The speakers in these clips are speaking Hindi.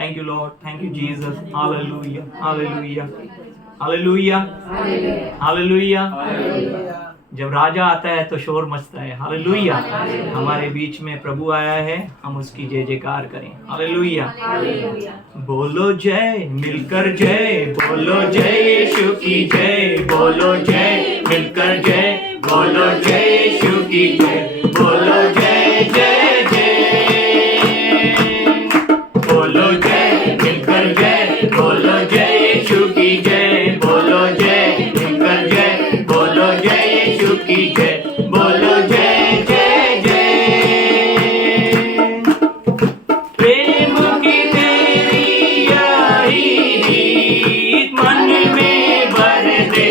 Thank you, Lord. Thank you, Jesus. Hallelujah. Hallelujah. Hallelujah. Hallelujah. जब राजा आता है तो शोर मचता है। हालेलुया। हमारे बीच में प्रभु आया है, हम उसकी जय जयकार करें। हालेलुया। बोलो जय, मिलकर जय, बोलो जय यीशु की जय, बोलो जय, मिलकर जय, बोलो जय यीशु की जय, बोलो जय जय जय, बोलो जय, मिलकर जय, बोलो जय यीशु की जय, बोलो जय, मिलकर जय, बोलो जय यीशु की जय, बोलो जय जय जय। प्रेम की तेरी आई रीत मन में भर दे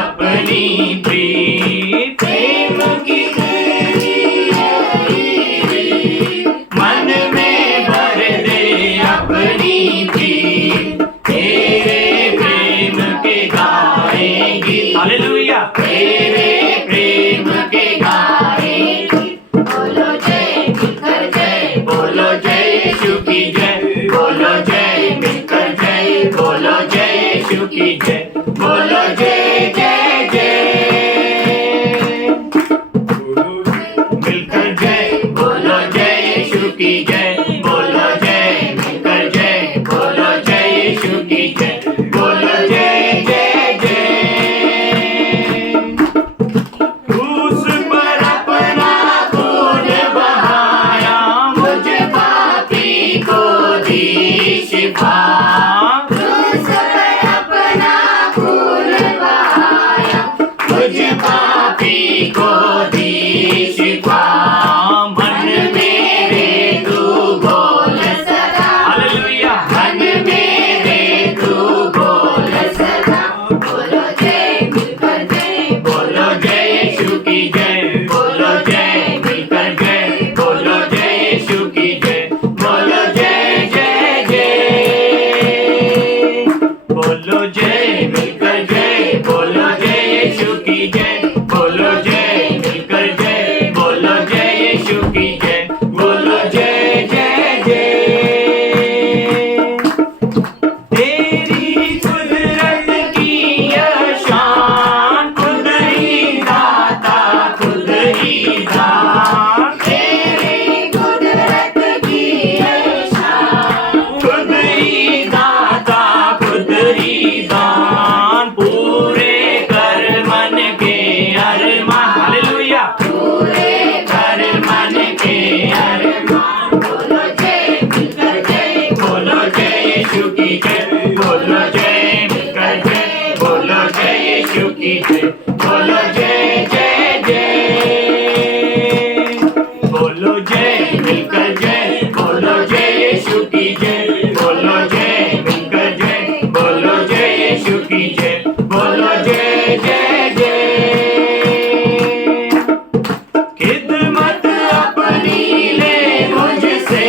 अपनी प्रीत, प्रेम की तेरी आई रीत मन में भर दे अपनी प्रीत, तेरे प्रेम के गाएंगी। हालेलुया। तेरे प्रेम के गाएंगी। बोलो जय, मिलकर जय, बोलो जय यीशु की जय, बोलो जय, मिलकर जय, बोलो जय यीशु की जय, बोलो जय जय जय, मिलकर जय, बोलो जय यीशु की जय, बोलो जय, मिलकर जय, बोलो जय यीशु की जय, बोलो जय जय जय। क्रूस पर अपना खून बहाया, मुझे पापी को दी शिफा, क्रूस पर अपना खून बहाया, मुझे पापी को दी शिफा, मन मेरे तू बोल सदा। हालेलुया। मन मेरे तू बोल सदा, बोलो जय, मिलकर जय, बोलो जय यीशु की जय, बोलो जय, मिलकर जय, बोलो जय यीशु की जय, बोलो जय जय जय, बोलो जय, मिलकर जय, बोलो जय यीशु की जय, बोलो जय, मिलकर जय, बोलो जय यीशु की जय, बोलो जय जय जय। तेरी कुदरत की यह शान, खुद ही दाता, खुद ही दान, तेरी कुदरत की यह शान, खुद ही दाता, खुद ही दान, पूरे कर मन के अरमान। हालेलुया। पूरे कर मन के अरमान, बोलो जय, मिलकर जय, बोलो जय यीशु की जय, बोलो जय, मिलकर जय, बोलो जय यीशु की जय, बोलो जय जय जय, बोलो जय, मिलकर जय, बोलो जय यीशु की जय, बोलो जय, मिलकर जय, बोलो जय यीशु की जय, बोलो जय जय जय। खिदमत अपनी ले मुझसे,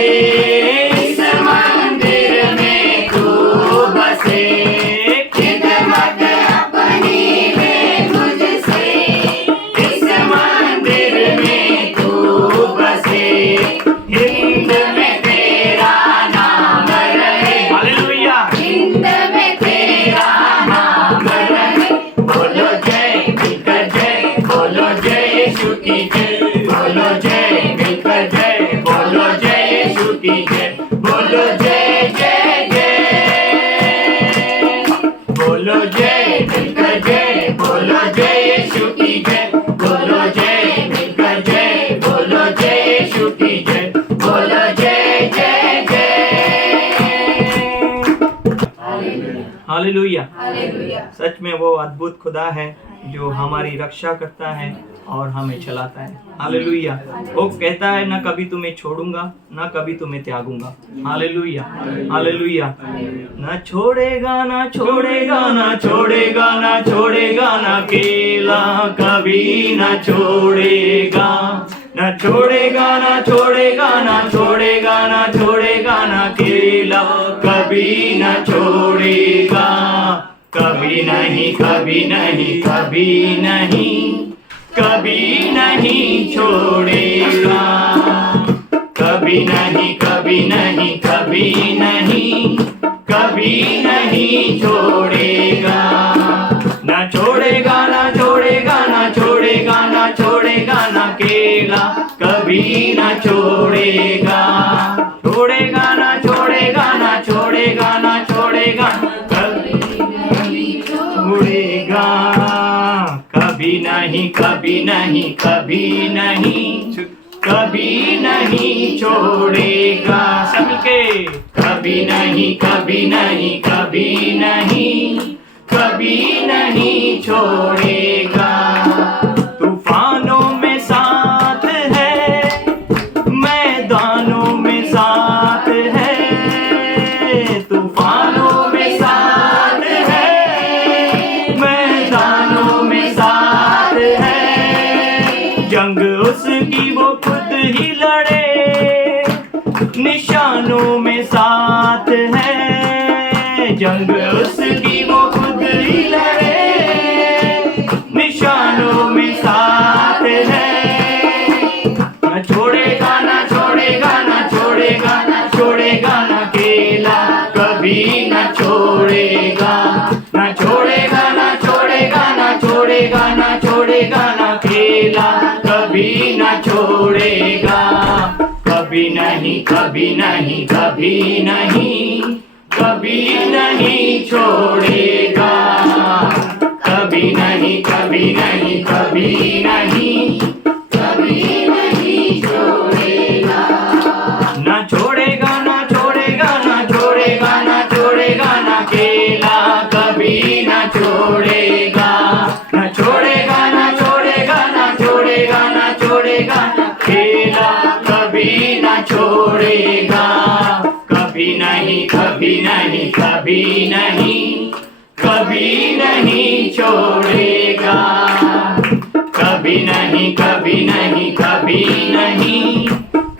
इस मंदिर में तू बसे, खिदमत अपनी ले मुझसे, इस मंदिर में तू बसे, हिंद में तेरा नाम रहे। हालेलुया। हिंद में तेरा नाम रहे, बोलो जय, मिलकर जय, बोलो जय यीशु की जय, बोलो जय, मिलकर जय, बोलो जय यीशु की जय, बोलो जय जय जय, बोलो जय, मिलकर जय, बोलो जय यीशु की जय, बोलो जय, मिलकर जय, बोलो जय यीशु की जय, बोलो जय जय जय। हालेलुया। सच में वो अद्भुत खुदा है जो हमारी रक्षा करता है और हमें चलाता है। हालेलुया। वो कहता है ना कभी तुम्हें छोड़ूंगा, ना कभी तुम्हें त्यागूंगा। हालेलुया। हालेलुया। ना छोड़ेगा, ना छोड़ेगा, ना छोड़ेगा, ना छोड़ेगा, ना अकेला कभी ना छोड़ेगा, ना छोड़ेगा, ना छोड़ेगा, ना छोड़ेगा, ना छोड़ेगा, ना अकेला कभी ना छोड़ेगा, कभी नहीं, कभी नहीं, कभी नहीं, कभी नहीं छोड़ेगा, कभी नहीं, कभी कभी नहीं, कभी नहीं, कभी नहीं छोड़ेगा, ना छोड़ेगा, ना छोड़ेगा, ना छोड़ेगा, ना छोड़ेगा, ना अकेला कभी ना छोड़ेगा, छोड़ेगा ना छोड़ेगा, ना छोड़ेगा, ना छोड़ेगा, कभी नहीं छोड़ेगा, कभी नहीं, कभी नहीं, कभी नहीं, कभी नहीं छोड़ेगा, सबके कभी नहीं, कभी नहीं, कभी नहीं, कभी नहीं छोड़ेगा, तूफानों में साथ है, मैदानों में साथ है, तूफानों में साथ है, मैदानों में साथ है, जंग उसकी वो खुद ही लड़े, निशानों में साथ है, जंग उसकी वो खुद ही लड़े, निशानों में साथ है, ना छोड़ेगा, ना छोड़ेगा, ना छोड़ेगा, ना छोड़ेगा, ना अकेला कभी ना छोड़ेगा, ना छोड़ेगा, ना छोड़ेगा, ना छोड़ेगा, ना छोड़ेगा, ना अकेला कभी ना छोड़ेगा, कभी नहीं, कभी नहीं, कभी नहीं, कभी नहीं छोड़ेगा, कभी नहीं, कभी नहीं, कभी नहीं, कभी नहीं छोड़ेगा, ना छोड़ेगा, ना छोड़ेगा, ना छोड़ेगा, ना छोड़ेगा, ना अकेला कभी ना छोड़ेगा, ना छोड़ेगा, ना छोड़ेगा, ना छोड़ेगा, ना छोड़ेगा, ना अकेला कभी ना छोड़ेगा, कभी नहीं, कभी नहीं, कभी नहीं, कभी नहीं छोड़ेगा, कभी नहीं, कभी नहीं, कभी नहीं,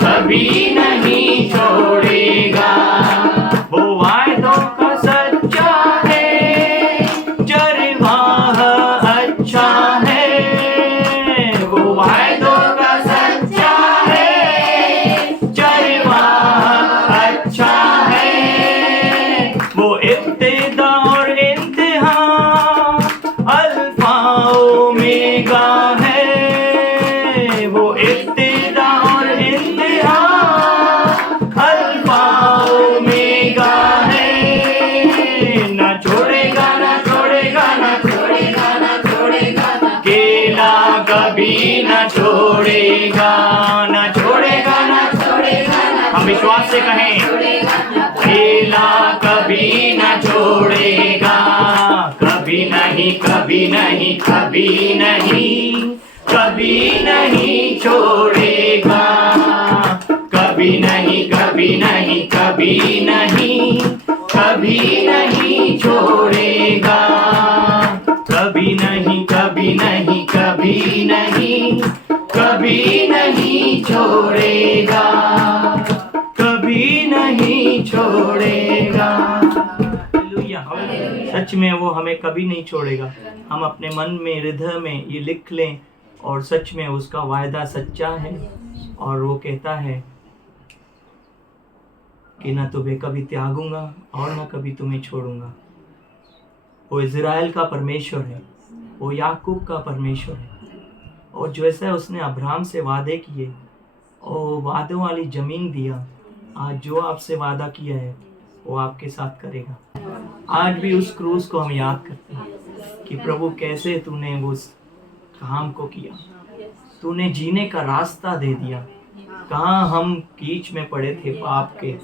कभी नहीं छोड़ेगा, वो वायदों का सच्चा है, चरवाह अच्छा है, वो वायदों का सच्चा है, चरवाह अच्छा है, वो इब्तिदा और इंतहा, अल्फा ओमेगा है, वो इब्तिदा और इंतहा, अल्फा ओमेगा है, ना छोड़ेगा, ना छोड़ेगा, ना छोड़ेगा, ना छोड़ेगा, ना अकेला कभी ना छोड़ेगा, ना छोड़ेगा, ना छोड़ेगा, हम विश्वास से कहें, अकेला कभी ना छोड़ेगा, कभी नहीं, कभी नहीं, कभी नहीं, कभी नहीं छोड़ेगा, कभी नहीं, कभी नहीं, कभी नहीं, कभी नहीं छोड़ेगा, कभी नहीं, कभी नहीं, कभी नहीं, कभी नहीं छोड़ेगा, कभी नहीं छोड़ेगा, हालेलुया, सच में वो हमें कभी नहीं छोड़ेगा, हम अपने मन में, हृदय में ये लिख लें, और सच में उसका वायदा सच्चा है, और वो कहता है कि ना तुम्हें कभी त्यागूंगा और ना कभी तुम्हें छोड़ूंगा, वो इज़राइल का परमेश्वर है, वो याकूब का परमेश्वर है, और जैसा उसने अब्राहम से वादे किए और वादों वाली ज़मीन दिया, आज जो आपसे वादा किया है वो आपके साथ करेगा। आज भी उस क्रूस को हम याद करते हैं कि प्रभु कैसे तूने उस काम को किया, तूने जीने का रास्ता दे दिया, कहाँ हम कीच में पड़े थे पाप के,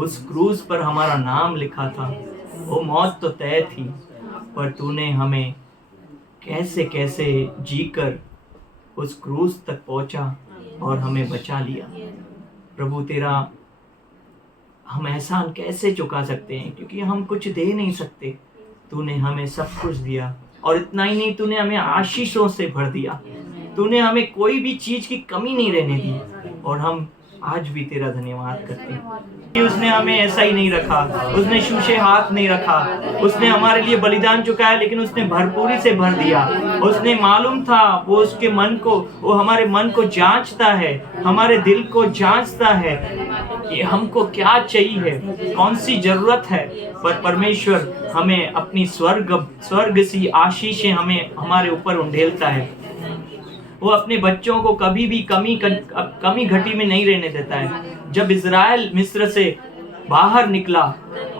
उस क्रूस पर हमारा नाम लिखा था, वो मौत तो तय थी, पर तूने हमें कैसे कैसे जीकर उस क्रूस तक पहुंचा और हमें बचा लिया। प्रभु तेरा हम एहसान कैसे चुका सकते हैं, क्योंकि हम कुछ दे नहीं सकते, तूने हमें सब कुछ दिया, और इतना ही नहीं, तूने हमें आशीषों से भर दिया, तूने हमें कोई भी चीज़ की कमी नहीं रहने दी, और हम आज भी तेरा धन्यवाद करते हैं कि उसने हमें ऐसा ही नहीं रखा, उसने शूशे हाथ नहीं रखा, उसने हमारे लिए बलिदान चुकाया, लेकिन उसने भरपूरी से भर दिया। उसने मालूम था, वो उसके मन को, वो हमारे मन को जांचता है, हमारे दिल को जांचता है कि हमको क्या चाहिए, कौन सी जरूरत है। पर परमेश्वर हमें अपनी स्वर्ग सी आशीषें हमें हमारे ऊपर उंडेलता है। वो अपने बच्चों को कभी भी कमी घटी में नहीं रहने देता है। जब इज़राइल मिस्र से बाहर निकला,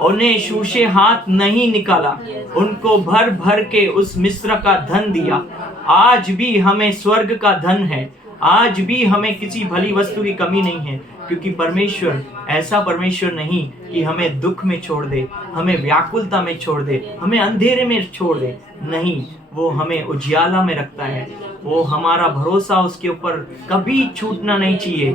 उन्हें शूशे हाथ नहीं निकाला, उनको भर भर के उस मिस्र का धन दिया। आज भी हमें स्वर्ग का धन है, आज भी हमें किसी भली वस्तु की कमी नहीं है, क्योंकि परमेश्वर ऐसा परमेश्वर नहीं कि हमें दुख में छोड़ दे, हमें व्याकुलता में छोड़ दे, हमें अंधेरे में छोड़ दे। नहीं, वो हमें उजियाला में रखता है। वो हमारा भरोसा उसके ऊपर कभी छूटना नहीं चाहिए,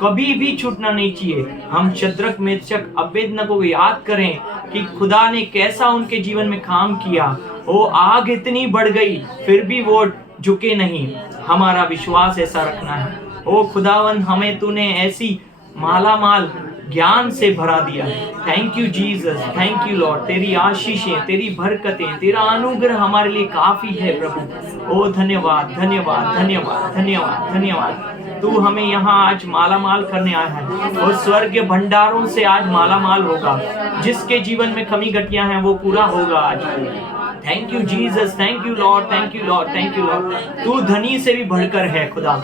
कभी भी छूटना नहीं चाहिए। हम शद्रक मेशक अबेदनगो को याद करें कि खुदा ने कैसा उनके जीवन में काम किया। वो आग इतनी बढ़ गई, फिर भी वो झुके नहीं। हमारा विश्वास ऐसा रखना है। ओ खुदावन, हमें तूने ऐसी मालामाल ज्ञान से भरा दिया। Thank you Jesus, thank you Lord. तेरी आशीषें, तेरी बरकतें, तेरा अनुग्रह हमारे लिए काफी है प्रभु। ओ धन्यवाद, धन्यवाद, धन्यवाद, धन्यवाद, धन्यवाद। तू हमें यहाँ आज मालामाल करने आया है और स्वर्ग भंडारों से आज मालामाल होगा। जिसके जीवन में कमी घटियां हैं वो पूरा होगा आज। Thank you Jesus, thank you Lord, thank you Lord, thank you Lord. तू धनी से भी बढ़कर है खुदा।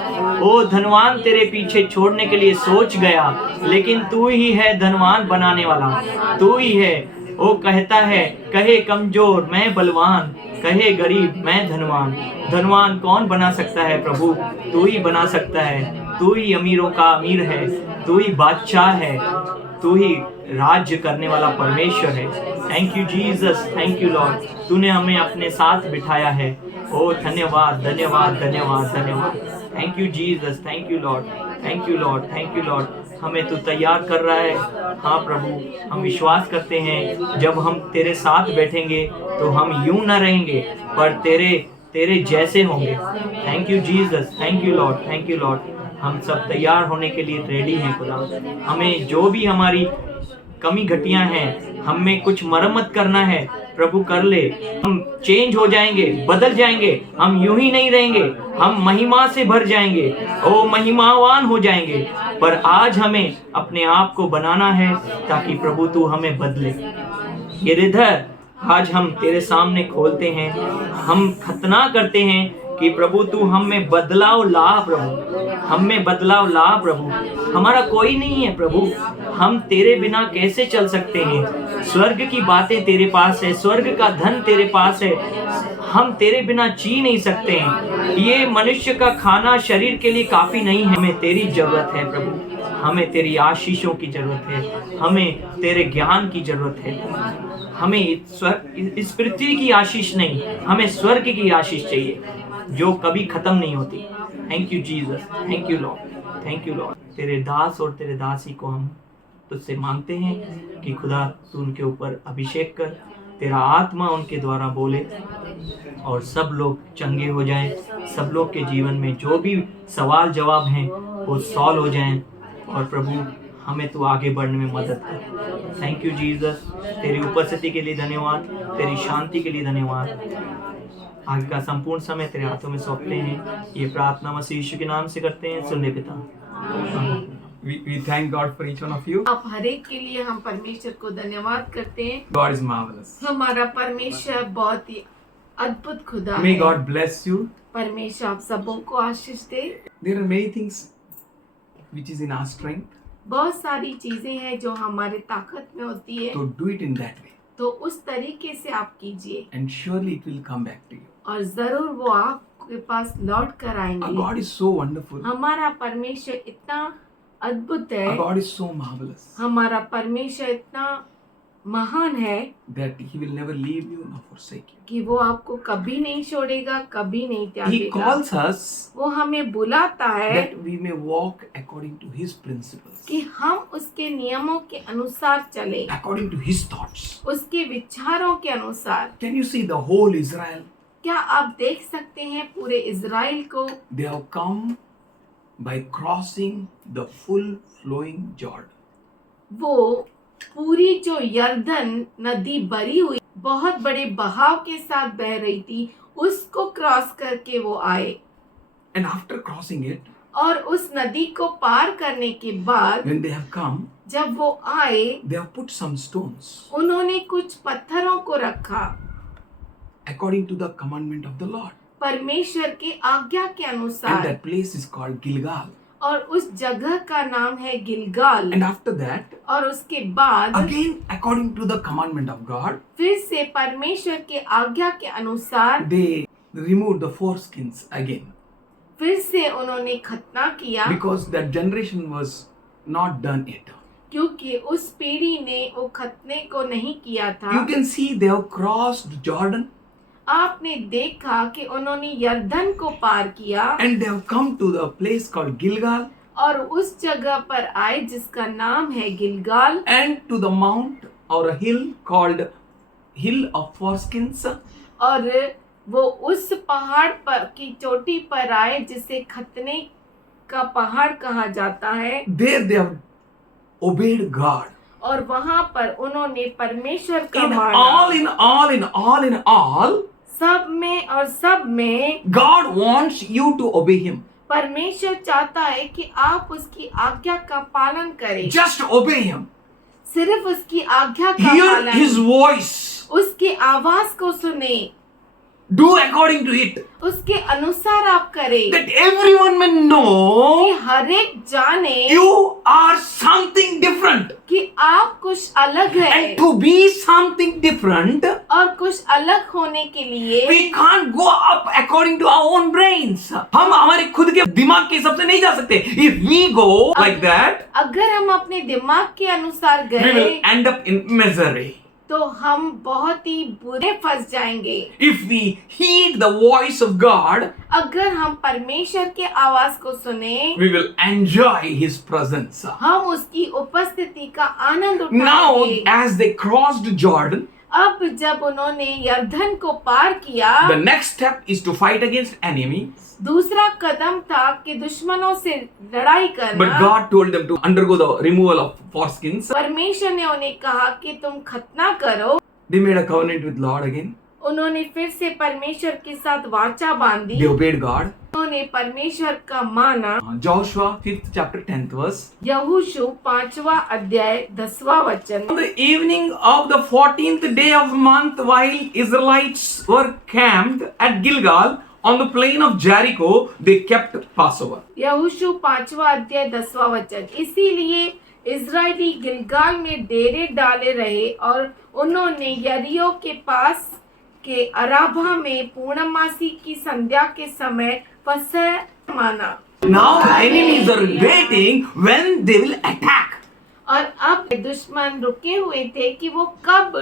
ओ धनवान तेरे पीछे छोड़ने के लिए सोच गया, लेकिन तू ही है धनवान बनाने वाला, तू ही है। ओ कहता है, कहे कमजोर मैं बलवान, कहे गरीब मैं धनवान। धनवान कौन बना सकता है प्रभु? तू ही बना सकता है। तू ही अमीरों का अमीर है, तू ही बादशाह है, तू ही राज्य करने वाला परमेश्वर है। Thank you Jesus, thank you Lord. तूने हमें अपने साथ बिठाया है। ओ धन्यवाद, धन्यवाद, धन्यवाद, धन्यवाद। Thank you Jesus, thank you Lord, thank you Lord, thank you Lord. हमें तू तैयार कर रहा है। हाँ प्रभु, हम विश्वास करते हैं जब हम तेरे साथ बैठेंगे तो हम यूं ना रहेंगे, पर तेरे जैसे होंगे। Thank you Jesus, thank you Lord, thank you Lord. हम सब तैयार होने के लिए रेडी हैं खुदा। हमें जो भी हमारी कमी घटियां हैं, हमें कुछ मरम्मत करना है प्रभु, कर ले। हम चेंज हो जाएंगे, बदल जाएंगे। हम यूं ही नहीं रहेंगे, हम महिमा से भर जाएंगे, ओ महिमावान हो जाएंगे। पर आज हमें अपने आप को बनाना है ताकि प्रभु तू हमें बदले। ये हृदय आज हम तेरे सामने खोलते हैं। हम खतना करते हैं कि प्रभु तू हम में बदलाव ला प्रभु, हम में बदलाव ला प्रभु। हमारा कोई नहीं है प्रभु, हम तेरे बिना कैसे चल सकते हैं? स्वर्ग की बातें तेरे पास है, स्वर्ग का धन तेरे पास है, हम तेरे बिना जी नहीं सकते हैं। ये मनुष्य का खाना शरीर के लिए काफी नहीं है। हमें तेरी जरूरत है प्रभु, हमें तेरी आशीषों की जरूरत है, हमें तेरे ज्ञान की जरूरत है। हमें इस पृथ्वी की आशीष नहीं, हमें स्वर्ग की आशीष चाहिए जो कभी खत्म नहीं होती। Thank you Jesus, thank you Lord, thank you Lord. तेरे दास और तेरे दासी को हम तुझसे मांगते हैं कि खुदा तू उनके ऊपर अभिषेक कर, तेरा आत्मा उनके द्वारा बोले और सब लोग चंगे हो जाएं। सब लोग के जीवन में जो भी सवाल जवाब हैं वो सॉल्व हो जाएं। और प्रभु हमें तू आगे बढ़ने में मदद कर। थैंक यू जीसस, तेरी उपस्थिति के लिए धन्यवाद, तेरी शांति के लिए धन्यवाद। आगे का संपूर्ण समय तेरे हाथों में सौंपते हैं। ये प्रार्थना मसीह यीशु के नाम से करते हैं, सुनने पिता। We thank God for each one of you. आप हर एक के लिए हम परमेश्वर को धन्यवाद करते हैं। God is marvelous. हमारा परमेश्वर बहुत ही अद्भुत खुदा May है। God bless you. परमेश्वर आप सबों को आशीष दे। There are many things which is in our strength बहुत सारी चीजें हैं जो हमारे ताकत में होती है, to do it in that way, तो उस तरीके से आप कीजिए and surely it will come back to you. और जरूर वो आपके पास लौट कर Our आएंगे। God is so wonderful. हमारा परमेश्वर इतना अद्भुत है, Our God is so marvelous हमारा परमेश्वर इतना महान है that He will never leave you nor forsake you. कि वो आपको कभी नहीं छोड़ेगा, कभी नहीं He त्यागेगा। calls us वो हमें बुलाता है that we may walk according to His principles, कि हम उसके नियमों के अनुसार चले, according to His thoughts. उसके विचारों के अनुसार। Can you see the whole Israel? क्या आप देख सकते हैं पूरे इज़राइल को? They have come by crossing the full flowing Jordan. वो पूरी जो यरदन नदी भरी हुई बहुत बड़े बहाव के साथ बह रही थी, उसको क्रॉस करके वो आए। And after crossing it, और उस नदी को पार करने के बाद when they have come, जब वो आए, they have put some stones उन्होंने कुछ पत्थरों को रखा according to the commandment of the Lord. परमेश्वर के आज्ञा के And अनुसार, that place is called Gilgal. और उस जगह का नाम है गिलगाल। And after that, और उसके बाद again according to the commandment of God, फिर से परमेश्वर के आज्ञा के अनुसार they removed the foreskins again, फिर से उन्होंने खतना किया, because that generation was not done it. क्योंकि उस पीढ़ी ने वो खतने को नहीं किया था। You can see they have crossed Jordan आपने देखा कि उन्होंने यरदन को पार किया and they have come to the place called Gilgal और उस जगह पर आए जिसका नाम है Gilgal, and to the mount or a hill called Hill of Foreskins. और वो उस पहाड़ पर की चोटी पर आए जिसे खतने का पहाड़ कहा जाता है। There they have obeyed God. और वहां पर उन्होंने परमेश्वर का In माना। all, in all, in all, in all, सब में और सब में God wants you to obey Him. परमेश्वर चाहता है कि आप उसकी आज्ञा का पालन करें। Just obey Him. सिर्फ उसकी आज्ञा का Hear पालन, His voice. उसकी आवाज को सुने, Do according to it. उसके अनुसार आप करें, That everyone may कि know हर एक जाने you are something different. कि आप कुछ अलग है। And to be something different, और कुछ अलग होने के लिए we can't go up according to our own brains. हम हमारे खुद के दिमाग के हिसाब से नहीं जा सकते. If we go like that, अगर हम अपने दिमाग के अनुसार we will गए end up in misery. तो हम बहुत ही बुरे फंस जाएंगे। If we heed the voice of God, अगर हम परमेश्वर के आवाज को सुने, we will enjoy His presence. हम उसकी उपस्थिति का आनंद Now, उठाएंगे। as they crossed Jordan, अब जब उन्होंने यरदन को पार किया, the next step is to fight against enemies. दूसरा कदम था कि दुश्मनों से लड़ाई But करना। God told them to undergo the removal of foreskins. परमेश्वर ने उन्हें कहा कि तुम खतना करो। They made a covenant with Lord again. उन्होंने फिर से परमेश्वर के साथ वाचा बांधी, They obeyed God. उन्होंने परमेश्वर का माना। Joshua 5th chapter 10th verse. यहोशू 5वां अध्याय 10वां वचन। On the evening of the 14th day of month, while Israelites were camped at Gilgal on the plain of Jericho, they kept Passover. यहोशू 5वां अध्याय 10वां वचन। इसीलिए इजरायली गिलगाल में डेरे डाले रहे और उन्होंने यरीहो के पास के अराबा में पूर्णमासी की संध्या के समय फसह माना। Now the enemies are waiting when they will attack. और अब दुश्मन रुके हुए थे कि वो कब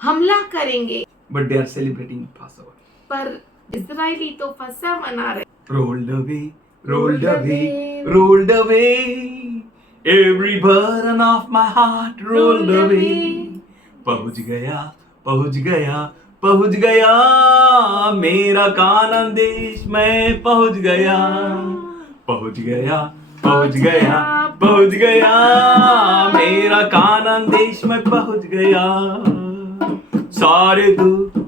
हमला करेंगे, But they are celebrating Passover. पर इजरायली तो फसह मना रहे। Rolled away, rolled away, rolled away. Every burden of my heart rolled away. पहुंच गया, पहुंच गया, पहुंच गया, मेरा कानान देश में पहुंच गया, पहुंच गया, पहुंच गया, पहुंच गया, मेरा कानान देश में पहुंच गया, सारे दुख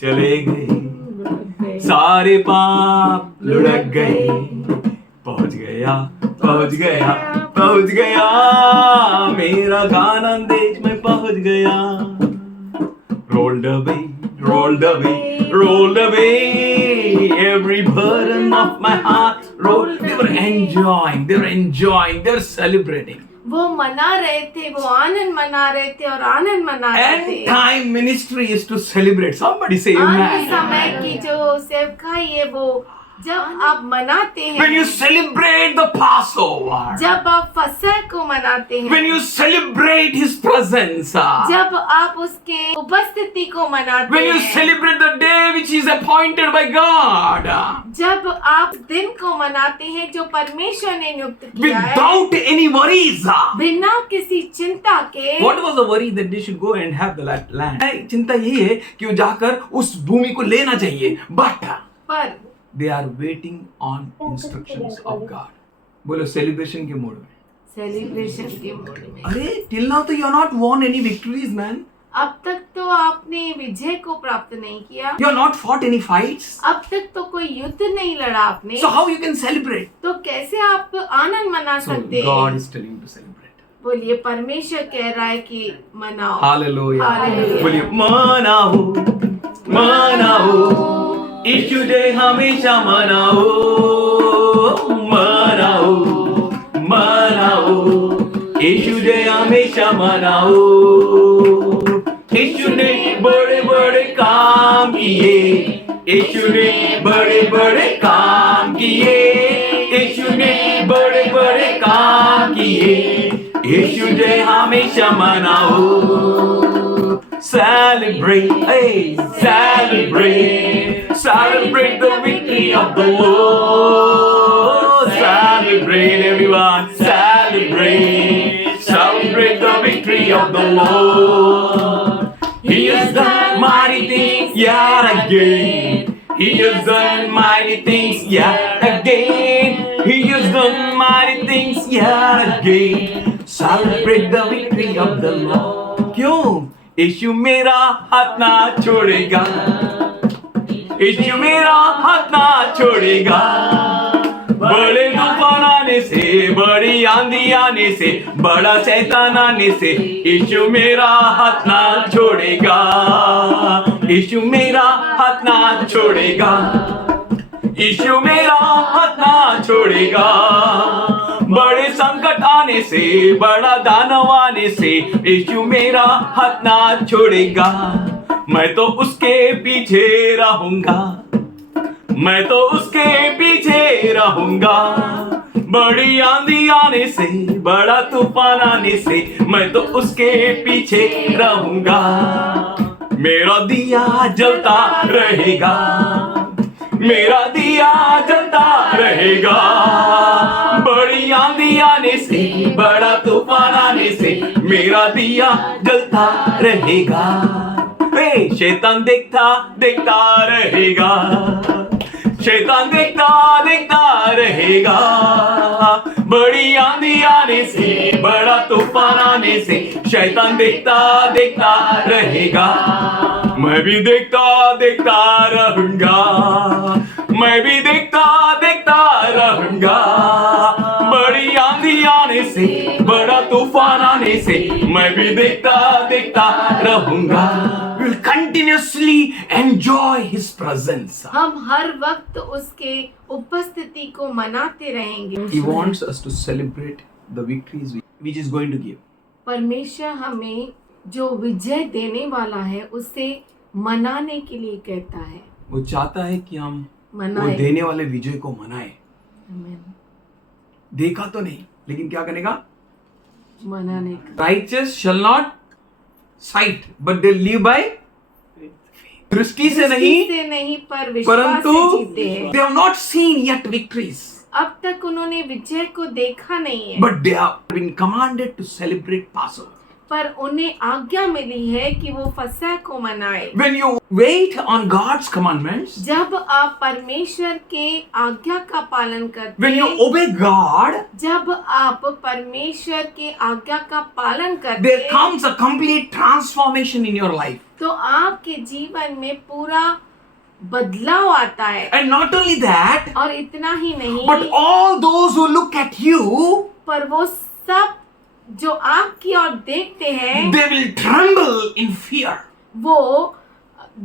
चले गए, सारे पाप लुढ़क गए, पहुंच गया, पहुंच गया, पहुंच गया, मेरा कानान देश में पहुंच गया. Rolled away, rolled away, rolled away, every burden of my heart rolled. They were enjoying, they were enjoying, they were celebrating. वो मना रहे थे, वो आनंद मना रहे थे और आनंद मना रहे End थे। time ministry is to celebrate. Somebody say अंत amen. समय की जो सेवकाई है वो जब आप मनाते When you हैं, celebrate the Passover, जब आप फसह को मनाते when हैं, you celebrate His presence, जब आप उसके उपस्थिति को मनाते when you हैं, celebrate the day which is appointed by God, जब आप दिन को मनाते हैं जो परमेश्वर ने नियुक्त किया है, without any worries. बिना किसी चिंता के। What was the worry that they should go and have the land? चिंता यही है कि वो जाकर उस भूमि को लेना चाहिए, but पर they are waiting on instructions of God. बोलो सेलिब्रेशन के मोड में। सेलिब्रेशन के मूड में। अरे टिल नाउ तो you are not won any victories man, अब तक तो आपने विजय को प्राप्त नहीं किया, you are not fought any fights, अब तक तो कोई युद्ध नहीं लड़ा आपने, so how you can celebrate? तो कैसे आप आनंद मना सो सकते गॉड हैं? Is telling to celebrate. बोलिए परमेश्वर कह रहा है कि मनाओ। Hallelujah, hallelujah. बोलिए मनाओ मनाओ, यीशु डे हमेशा मनाओ, मनाओ मनाओ, यीशु डे हमेशा मनाओ। यीशु ने बड़े बड़े काम किए, यीशु ने बड़े बड़े काम किए, यीशु ने बड़े बड़े काम किए, यीशु डे हमेशा मनाओ। Celebrate, hey, celebrate, celebrate the victory of the Lord. Celebrate, everyone, celebrate, celebrate the victory of the Lord. He has done mighty things yet again. He has done mighty things yet again. He has done mighty things yet again. Celebrate the victory of the Lord. क्यों? यीशु मेरा हाथ ना छोड़ेगा, यीशु मेरा हाथ ना छोड़ेगा। बड़े तूफान आने से, बड़ी आंधी आने से, बड़ा शैतान आने से, यीशु मेरा हाथ ना छोड़ेगा, यीशु मेरा हाथ ना छोड़ेगा, यीशु मेरा हाथ ना छोड़ेगा। बड़े संकट आने से, बड़ा दानव आने से, यीशु मेरा हाथ ना छोड़ेगा। मैं तो उसके पीछे रहूंगा, मैं तो उसके पीछे रहूंगा। बड़ी आंधी आने से, बड़ा तूफान आने से, मैं तो उसके पीछे रहूंगा। मेरा दिया जलता रहेगा, मेरा दिया जलता रहेगा। बड़ी आंधी आने से, बड़ा तूफान आने से, मेरा दिया जलता रहेगा। शैतान देखता देखता रहेगा, शैतान देखता देखता रहेगा। बड़ी आंधी आने से, बड़ा तूफान आने से, शैतान देखता देखता रहेगा। मैं भी देखता देखता रहूंगा, मैं भी देखता देखता रहूंगा। बड़ी आंधी आने से, बड़ा तूफान आने से, मैं भी देखता देखता रहूंगा। We'll continuously enjoy His presence. हम हर वक्त उसके उपस्थिति को मनाते रहेंगे। He wants us to celebrate the victories which is going to give. परमेश्वर हमें जो विजय देने वाला है उसे मनाने के लिए कहता है। वो चाहता है कि हम वो मनाए। देने वाले विजय को मनाए। आमीन। देखा तो नहीं, लेकिन क्या करेगा? मनाने का। Righteous shall not sight, but they live by दृष्टि से नहीं पर विश्वास परंतु से जीते हैं। they have not seen yet victories, अब तक उन्होंने विजय को देखा नहीं है, but they have been commanded to celebrate Passover. पर उन्हें आज्ञा मिली है कि वो फसह को मनाए। When you wait on God's commandments, जब आप परमेश्वर के आज्ञा का पालन करते when you हैं, obey God, जब आप परमेश्वर के आज्ञा का पालन करते there हैं, comes a complete transformation in your life. तो आपके जीवन में पूरा बदलाव आता है। And not only that, और इतना ही नहीं, but all those who look at you, पर वो सब जो आपकी ओर देखते हैं, they will tremble in fear. वो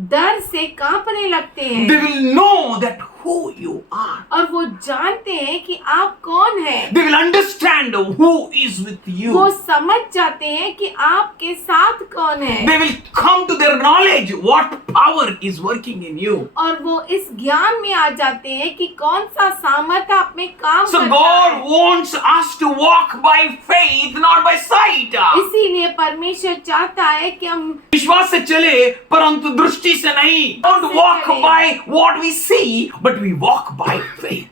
डर से कांपने लगते हैं। They will know that who you are. और वो जानते हैं कि आप कौन हैं। They will understand who is with you. वो समझ जाते हैं कि आपके साथ कौन है। They will come to their knowledge what power is working in you. और वो इस ज्ञान में आ जाते हैं कि कौन सा सामर्थ आप में काम So करता God है। wants us to walk by faith, not by sight. इसीलिए परमेश्वर चाहता है कि हम विश्वास से चले परंतु दृष्टि से नहीं. Don't walk by what we see, but we walk by faith.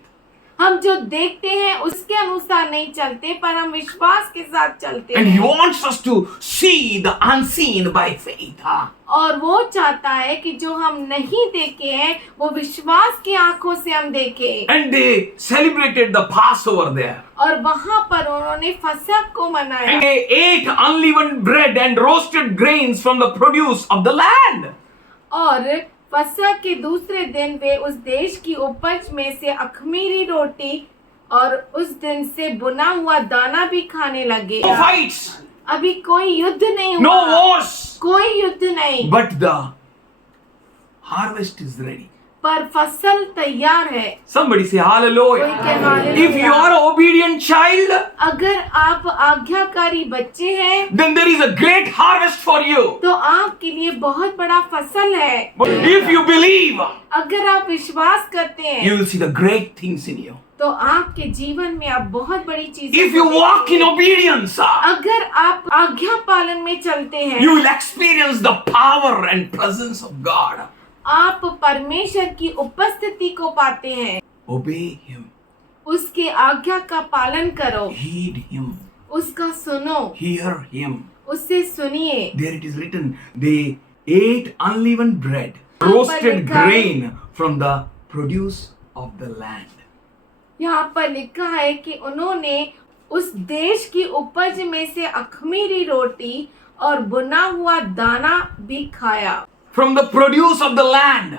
हम जो देखते हैं उसके अनुसार नहीं चलते, पर हम विश्वास के साथ चलते And He हैं। wants us to see the unseen by faith. और वो चाहता है कि जो हम नहीं देखे हैं वो विश्वास की आंखों से हम देखें। And they celebrated the Passover there. और वहां पर उन्होंने फसह को And मनाया they ate unleavened bread and roasted grains from the produce of the land. और फसह के दूसरे दिन वे उस देश की उपज में से अखमीरी रोटी और उस दिन से बुना हुआ दाना भी खाने लगे। No fights, अभी कोई युद्ध नहीं no हुआ, wars, कोई युद्ध नहीं, but the harvest is ready. पर फसल तैयार है। Somebody say कोई hallelujah. कहे hallelujah. If you are an obedient child, अगर आप आज्ञाकारी बच्चे हैं then there is a great harvest for you. तो आपके लिए बहुत बड़ा फसल है। But if you believe, अगर आप विश्वास करते हैं you will see the great things in you. तो आपके जीवन में आप बहुत बड़ी चीजें If you walk in obedience, अगर आप आज्ञा पालन में चलते हैं you will experience the power and presence of God. आप परमेश्वर की उपस्थिति को पाते हैं। Obey Him, उसके आज्ञा का पालन करो, heed Him, उसका सुनो, hear Him. उससे सुनिए। There it is written, they ate unleavened bread, पर roasted लिखा है- grain from the produce of the land. यहाँ पर लिखा है कि उन्होंने उस देश की उपज में से अखमीरी रोटी और बुना हुआ दाना भी खाया। From the produce of the land.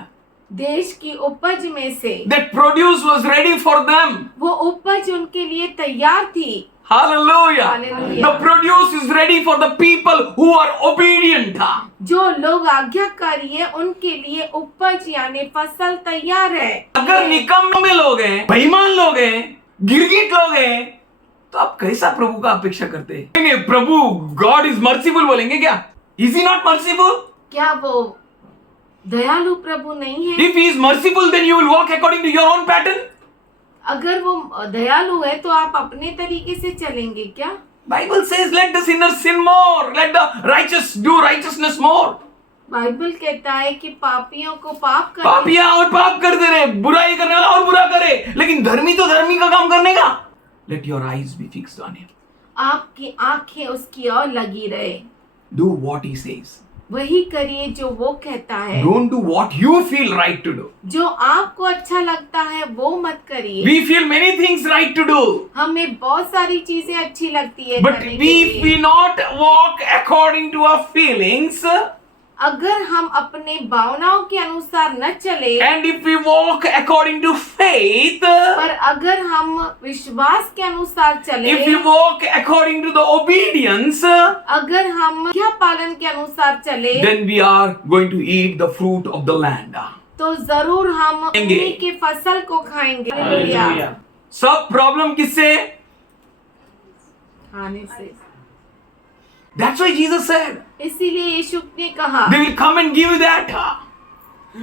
देश की उपज में से That produce was ready for them. वो उपज उनके लिए तैयार थी। Hallelujah. Hallelujah. The produce is ready for the people who are obedient. जो लोग आज्ञाकारी है उनके लिए उपज यानी फसल तैयार है। अगर निकम्मे लोग हैं, बेईमान लोग हैं, गिरगिट लोग हैं, तो आप कैसा प्रभु का अपेक्षा करते हैं? नहीं, प्रभु गॉड इज मर्सीफुल बोलेंगे क्या? Is he not merciful? क्या वो दयालु प्रभु नहीं है? If he is merciful, then you will walk according to your own pattern. अगर वो दयालु है तो आप अपने तरीके से चलेंगे क्या? Bible says, let the sinner sin more, let the righteous do righteousness more. Bible कहता है कि पापियों को पाप करने, पापियां और पाप करते रहे, बुराई करने वाला और बुरा करे, लेकिन धर्मी तो धर्मी का काम करने का। Let your eyes be fixed on him. आपकी आंखें उसकी ओर लगी रहे। Do what he says. वही करिए जो वो कहता है। Don't do what you feel right to do. जो आपको अच्छा लगता है वो मत करिए। We feel many things right to do, हमें बहुत सारी चीजें अच्छी लगती है but करने के if लिए। we not walk according to our feelings, अगर हम अपने भावनाओं के अनुसार न चले, and if we walk according to faith, पर अगर हम विश्वास के अनुसार चले, if we walk according to the obedience, अगर हम आज्ञा पालन के अनुसार चले, then we are going to eat the fruit of the land. तो जरूर हम खाएंगे। भूमि की फसल को खाएंगे। हालेलुया। सब प्रॉब्लम किससे? खाने से। That's why Jesus said, इसीलिए यीशु ने कहा, they will come and give you that.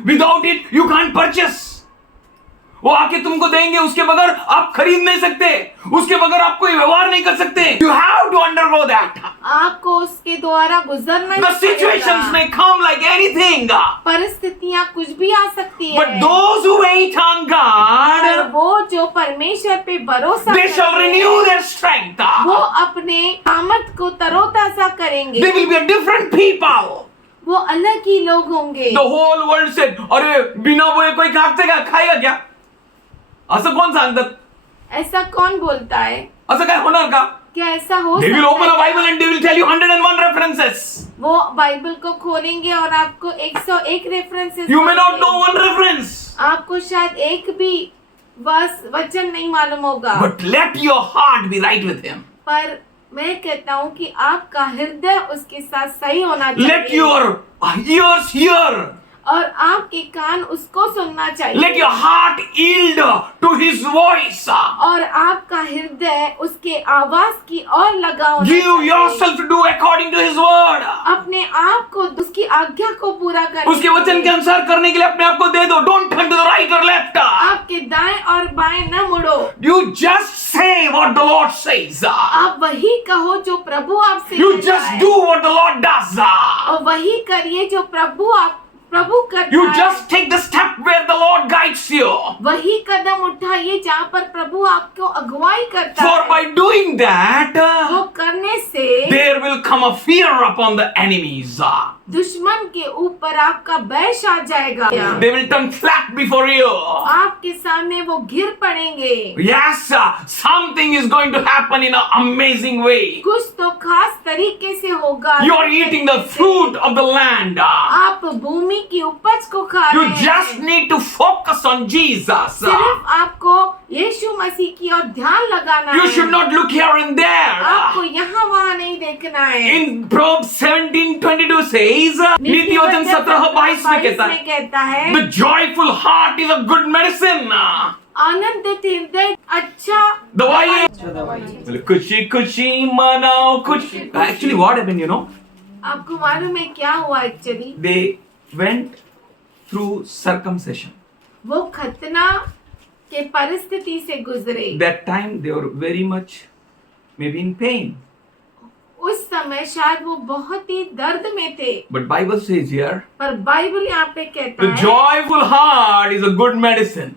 Without it, you can't purchase. वो आके तुमको देंगे, उसके बगैर आप खरीद नहीं सकते, उसके बगैर आप कोई व्यवहार नहीं कर सकते. You have to undergo that. आपको उसके द्वारा गुजरना The situations may come like anything, परिस्थितियां कुछ भी आ सकती है, but those who wait on पर God, वो जो परमेश्वर पे भरोसा they shall करते renew हैं, their strength. वो अपने सामर्थ को तरोताजा करेंगे। They will be a different people. वो अलग ही लोग होंगे। The whole world said, अरे बिना बोए कोई खाएगा क्या? असं कोण सांगतात? ऐसा कौन बोलता है? असं काय होणार का? क्या ऐसा हो They will open a सकता है? Bible and they will tell you 101 references. वो बाइबल को खोलेंगे और आपको 101 references, You may not know one reference, आपको शायद एक भी वचन नहीं मालूम होगा, but let your heart be right with Him. पर मैं कहता हूँ कि आपका हृदय उसके साथ सही होना चाहिए। Let your ears hear. और आपके कान उसको सुनना चाहिए। Let your heart yield to His voice. और आपका हृदय उसके आवाज की ओर लगा होना Give चाहिए। yourself to do according to His word. अपने आप को उसकी आज्ञा को पूरा करने उसके वचन के अनुसार करने के लिए अपने आप को दे दो. Don't turn to the right or left. आपके दाएं और बाएं न मुड़ो। You just say what the Lord says. आप वही कहो जो प्रभु आपसे You कहता just है। do what the Lord does. और वही करिए जो प्रभु प्रभु करता You है, just take the step where the Lord guides you. वही कदम उठाइए जहाँ पर प्रभु आपको अगुवाई करता For है। by doing that, वो करने से there will come a fear upon the enemies. दुश्मन के ऊपर आपका बैश आ जाएगा, They will turn flat before you. आपके सामने वो गिर पड़ेंगे। Yes, something is going to happen in an amazing way. कुछ तो खास तरीके से होगा। You are eating the fruit of the land. आप भूमि की उपज को खा You रहे हैं। just need to focus on Jesus. सिर्फ आपको यीशु मसीह की ओर ध्यान लगाना You है। should not look here and आपको there. यहाँ वहाँ नहीं देखना है। In Proverbs 17:22 says, नीति वचन 17:22 में कहता है, The joyful heart is a good medicine. आनंदित हृदय अच्छा दवाई है। खुशी खुशी मनाओ खुशी। Actually, what happened, you know? आपको मालूम है क्या हुआ actually? They went through circumcision. वो खतना के परिस्थिति से गुजरे। That time they were very much maybe in pain. उस समय शायद वो बहुत ही दर्द में थे, But Bible says here, पर बाइबल यहाँ पे कहता the है joyful heart is a good medicine.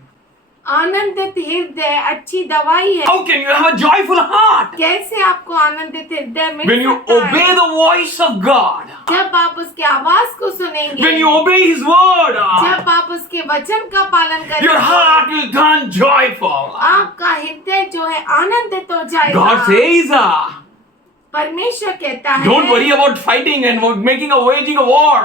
आनंदित हृदय अच्छी दवाई है। How can you have a joyful heart? कैसे आपको आनंदित हृदय मिल When you सकता obey है? the voice of God. जब आप उसके आवाज को सुनेंगे, When you obey His word, जब आप उसके वचन का पालन your heart करेंगे, will turn joyful. आपका हृदय जो है आनंदित हो जाएगा। God says, परमेश्वर कहता है don't worry about fighting and making a waging a war.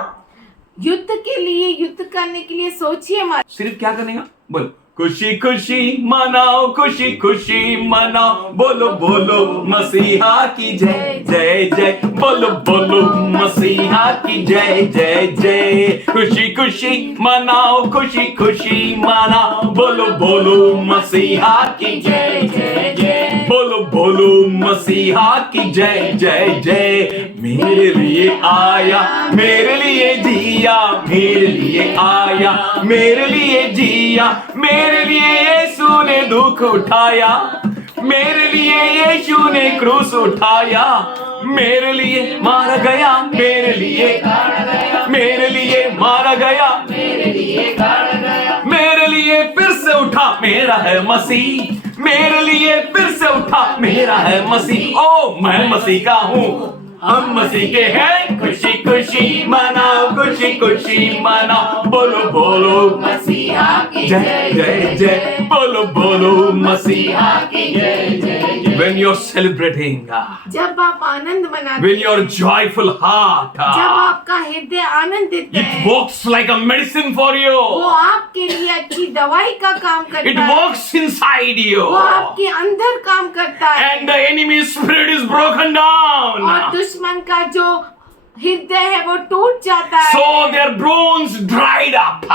युद्ध के लिए, युद्ध करने के लिए सोचिए मत। सिर्फ क्या करने का? बोलो खुशी खुशी मनाओ खुशी खुशी मनाओ बोलो बोलो मसीहा की जय जय जय बोलो बोलो मसीहा की जय जय जय खुशी खुशी मनाओ खुशी खुशी मनाओ बोलो बोलो मसीहा की जय जय जय बोलो बोलो मसीहा की जय जय जय मेरे लिए आया मेरे लिए जिया मेरे लिए आया मेरे लिए जिया मेरे लिए यीशु ने दुख उठाया मेरे लिए यीशु ने क्रूस उठाया मेरे लिए मारा गया मेरे लिए मेरे लिए मारा गया मेरे लिए फिर से उठा मेरा है मसीह मेरे लिए फिर से उठा मेरा है मसीह ओ मैं मसीह का हूँ हम मसीह के हैं खुशी खुशी मनाओ खुशी खुशी मनाओ बोलो बोलो मसीहा की जय जय जय बोलो बोलो मसीहा की जय जय when you're celebrating जब आप आनंद मनाते when you're joyful heart जब आपका हृदय आनंदित it है, works like a medicine for वो you आपके लिए अच्छी दवाई का काम it करता है, works inside you वो आपके अंदर काम करता है and the enemy's spirit is broken down और दुश्मन का जो हृदय है वो टूट जाता है so their bones dried up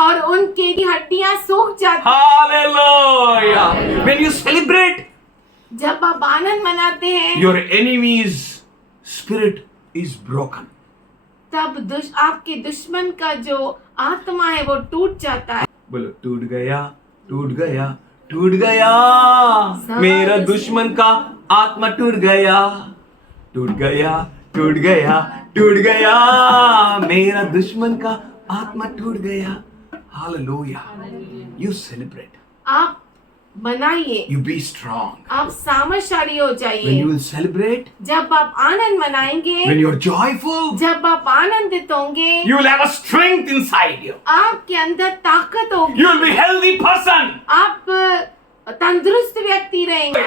और उनकी हड्डियां सूख जाती hallelujah when you celebrate हैं। जब आप आनंद मनाते हैं your enemy's spirit is broken तब आपके दुश्मन का जो आत्मा है वो टूट जाता है। बोलो टूट गया टूट गया टूट गया मेरा दुश्मन का आत्मा टूट गया टूट गया टूट गया टूट गया मेरा दुश्मन का आत्मा टूट गया हालेलुया you celebrate आप मनाइए, you be strong आप सामर्थशाली हो when you जाइए। will celebrate जब आप आनंद मनाएंगे, when you're joyful जब आप आनंदित होंगे, you will have a strength inside you आपके अंदर ताकत होगी, you will be healthy person आप तंदुरुस्त व्यक्ति रहेंगे,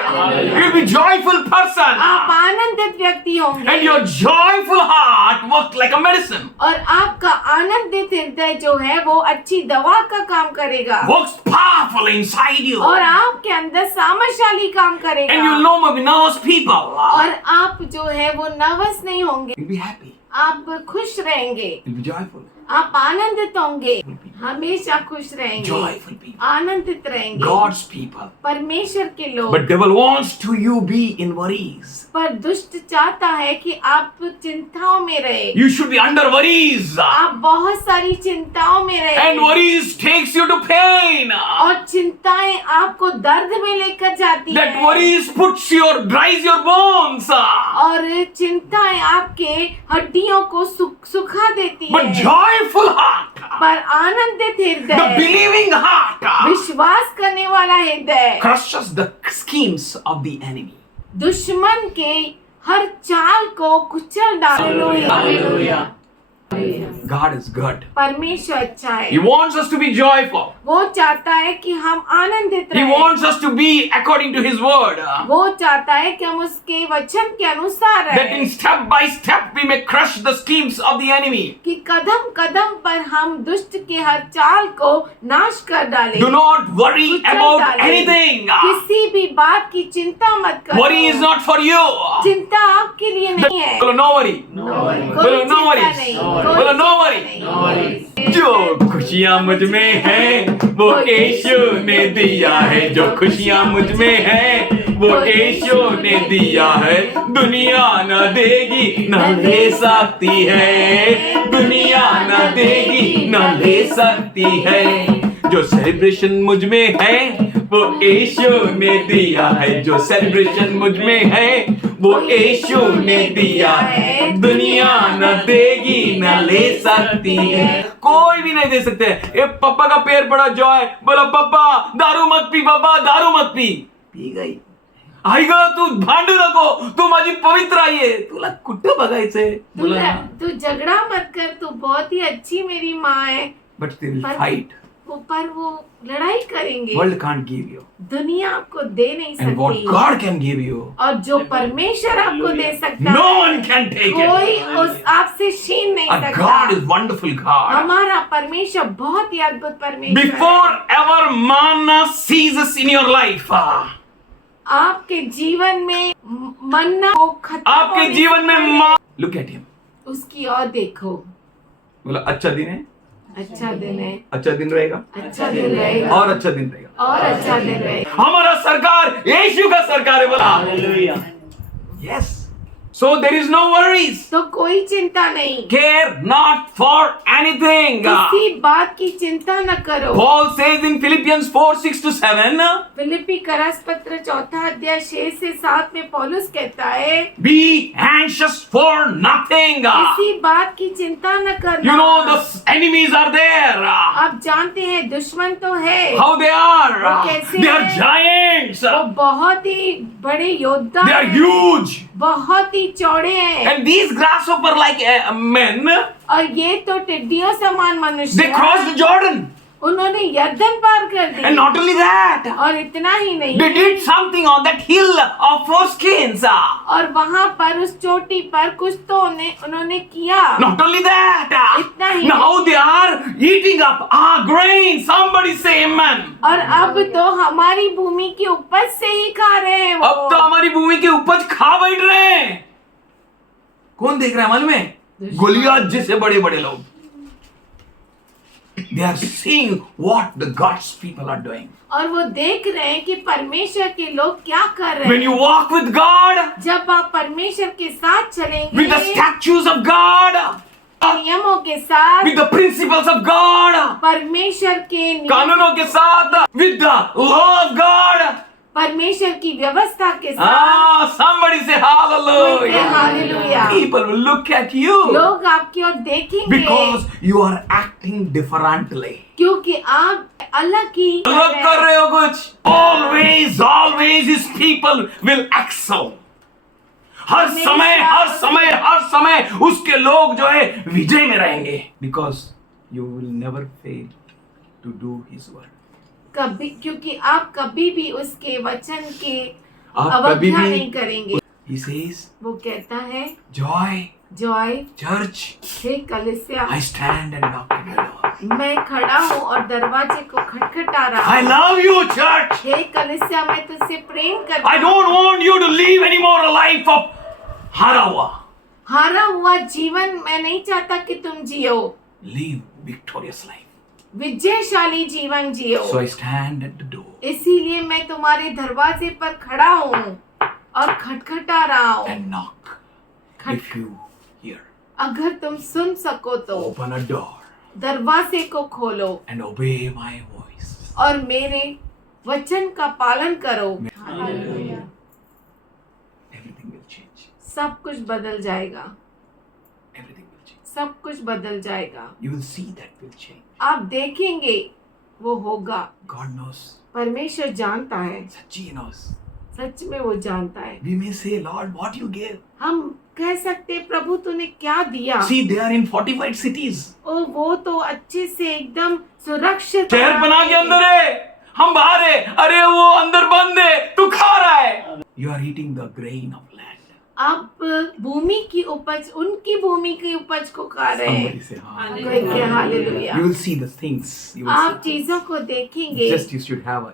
you will be joyful person आप आनंदित व्यक्ति and होंगे your joyful heart works like a medicine और आपका आनंदित हृदय जो है वो अच्छी दवा का काम करेगा works powerful inside you और आपके अंदर सामर्थशाली काम and करेगा you know maybe nervous people और आप जो है वो नर्वस नहीं होंगे, you'll be happy आप खुश रहेंगे, you'll be joyful आप आनंदित होंगे, हमेशा खुश रहेंगे, joyful people आनंदित रहेंगे। God's people परमेश्वर के लोग, but devil wants to you be in worries पर दुष्ट चाहता है कि आप चिंताओं में रहे, you should be under worries आप बहुत सारी चिंताओं में and रहे worries takes you to pain और चिंताएं आपको दर्द में लेकर जाती that हैं worries puts your dries your bones और चिंताएं आपके हड्डियों को सुखा देती but है। joyful heart पर आनंदित The हृदय, believing heart विश्वास करने वाला हृदय crushes the schemes of the enemy. दुश्मन के हर चाल को कुचल डाले। हालेलुया। God is good. परमेश्वर अच्छा है। He wants us to be joyful. वो चाहता है कि हम आनंदित He रहें। wants us to be according to His word. वो चाहता है कि हम उसके वचन के अनुसार That in रहें, step by step we may crush the schemes of the enemy. कि कदम कदम पर हम दुष्ट के हर चाल को नाश कर डालें। Do not worry कुचल about डालें। anything. किसी भी बात की चिंता मत करो। Worry is not for you. चिंता आपके लिए नहीं है। बोलो no worry. कोई बोलो no चिंता worries. नहीं, बोलो कोई no चिंता worry. नहीं। जो खुशियाँ मुझ में हैं वो यीशु ने दिया है। जो खुशियाँ मुझ में हैं वो यीशु ने दिया है। दुनिया न देगी न ले सकती है। दुनिया न देगी न ले सकती है। जो सेलिब्रेशन मुझ में है वो यीशु ने दिया है। जो सेलिब्रेशन मुझ में है वो यीशु ने दिया है। दुनिया न देगी न ले सकती है। कोई भी नहीं दे सकते। ये पापा का पैर पड़ा जॉय, बोला पापा दारू मत पी, पापा दारू मत पी। पी गई। आई ग तू भांडू नको, तू माझी पवित्र आई आहे, तुला कुठं बघायचंय? बोला तू झगड़ा मत कर, तू बहुत ही अच्छी मेरी माँ है। बट दे विल पर- फाइट। पर वो लड़ाई करेंगे। वर्ल्ड कांट गिव यू दुनिया आपको दे नहीं एंड व्हाट सकती, गॉड कैन गिव यू और जो परमेश्वर आपको दे सकता नो है वन कैन टेक कोई इट। उस आपसे छीन नहीं Our God is सकता। wonderful God. हमारा परमेश्वर बहुत ही अद्भुत परमेश्वर Before है। ever manna ceases in your life, आपके जीवन में मन्ना को खत्म आपके होने जीवन से में पहले look at him. उसकी ओर देखो। बोला अच्छा दिन है, अच्छा दिन है, अच्छा दिन रहेगा, अच्छा दिन रहेगा, और अच्छा दिन रहेगा। और अच्छा दिन रहेगा। हमारा सरकार यीशु का सरकार है। बोला hallelujah. yes. So there is no worries. तो कोई चिंता नहीं, Care not for anything. किसी बात की चिंता न करो। Paul says in Philippians 4:6-7, फिलिप्पी करस पत्र 4 अध्याय 6 से 7 में पौलुस कहता है, be anxious for nothing. किसी बात की चिंता न करना। You know the enemies are there. आप जानते हैं दुश्मन तो है, How they are. वो कैसे They are हैं? giants. वो बहुत ही बड़े योद्धा They are हैं, huge. बहुत ही चौड़े हैं, And these grasshopper like men, और ये तो टिड्डियों समान मनुष्य they crossed हैं। Jordan. उन्होंने यर्दन पार कर दी, And not only that, और इतना ही नहीं, they did something on that hill of foreskins. और वहां पर उस चोटी पर कुछ तो उन्होंने किया। Not only that, इतना ही now they are eating up our grain. Somebody say amen. और अब तो हमारी भूमि की उपज से ही खा रहे हैं वो। अब तो हमारी भूमि की उपज खा बैठ रहे हैं। कौन देख रहा है मालूम है? गोलियात जैसे बड़े बड़े लोग। They are seeing what the God's people are doing. और वो देख रहे हैं कि परमेश्वर के लोग क्या कर रहे When हैं। you walk with God, जब आप परमेश्वर के साथ चलेंगे, with the statutes of God, नियमों के साथ, with the principles of God, परमेश्वर के नियम, कानूनों के साथ, with the law of God. परमेश्वर की व्यवस्था के साथ, Somebody say hallelujah. Hallelujah. People will look at you लोग आपकी ओर देखेंगे because you are acting differently. क्योंकि आप अलग ही अलग कर रहे हो कुछ। Always his people will excel. हर समय उसके लोग जो है विजय में रहेंगे। Because you will never fail to do his work. कभी, क्योंकि आप कभी भी उसके वचन के आप कभी अवज्ञा भी- नहीं करेंगे। He says, वो कहता है, Joy, जॉय, church, हे कलीसिया, I stand and knock at the door. मैं खड़ा हूँ और दरवाजे को खटखटा रहा I हूँ। love you, church. हे कलीसिया, मैं तुझसे प्रेम करता I don't want you to live anymore a life of हारा हुआ. हारा हुआ जीवन मैं नहीं चाहता कि तुम जियो, Live victorious life. विजयशाली जीवन जियो। So I stand at the door इसीलिए मैं तुम्हारे दरवाजे पर खड़ा हूँ और खटखटा रहा हूँ। and knock. खट- If you hear, अगर तुम सुन सको तो open a door दरवाजे को खोलो and obey my voice. और मेरे वचन का पालन करो। हालेलुया। Everything will change. सब कुछ बदल जाएगा, Everything will change. सब कुछ बदल जाएगा। You will see that will change. आप देखेंगे वो होगा। God knows. परमेश्वर जानता है, Sachi knows. सच में वो जानता है। We may say, Lord, what you gave? हम कह सकते हैं, प्रभु तूने क्या दिया। See, they are in fortified cities. ओ वो तो अच्छे से एकदम सुरक्षित शहर बना के अंदर है, हम बाहर है, अरे वो अंदर बंद है, तू खा रहा है। You are eating the grain of land. आप भूमि की उपज, उनकी भूमि की उपज को खा रहे Somebody हैं। say, कोई कहे hallelujah. You will see the things. You will आप see. चीजों को देखेंगे। Just you should have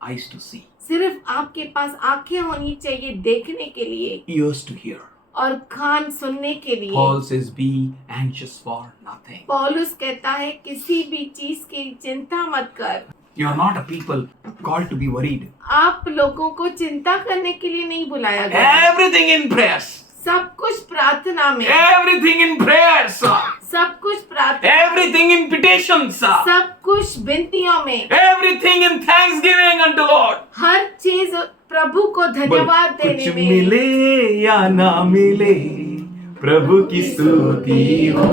eyes to see, सिर्फ आपके पास आंखें होनी चाहिए देखने के लिए ears to hear. और कान सुनने के लिए। Paul says, be anxious for nothing. पौलुस कहता है किसी भी चीज की चिंता मत कर। You are not a people called to be worried. आप लोगों को चिंता करने के लिए नहीं बुलाया गया। Everything in prayers. सब कुछ प्रार्थना में, Everything in prayers. सब कुछ प्रार्थना, Everything in petitions. सब कुछ विनतियों में, Everything in thanksgiving unto Lord. हर चीज प्रभु को धन्यवाद देने कुछ में। मिले या ना मिले, प्रभु की स्तुति हो।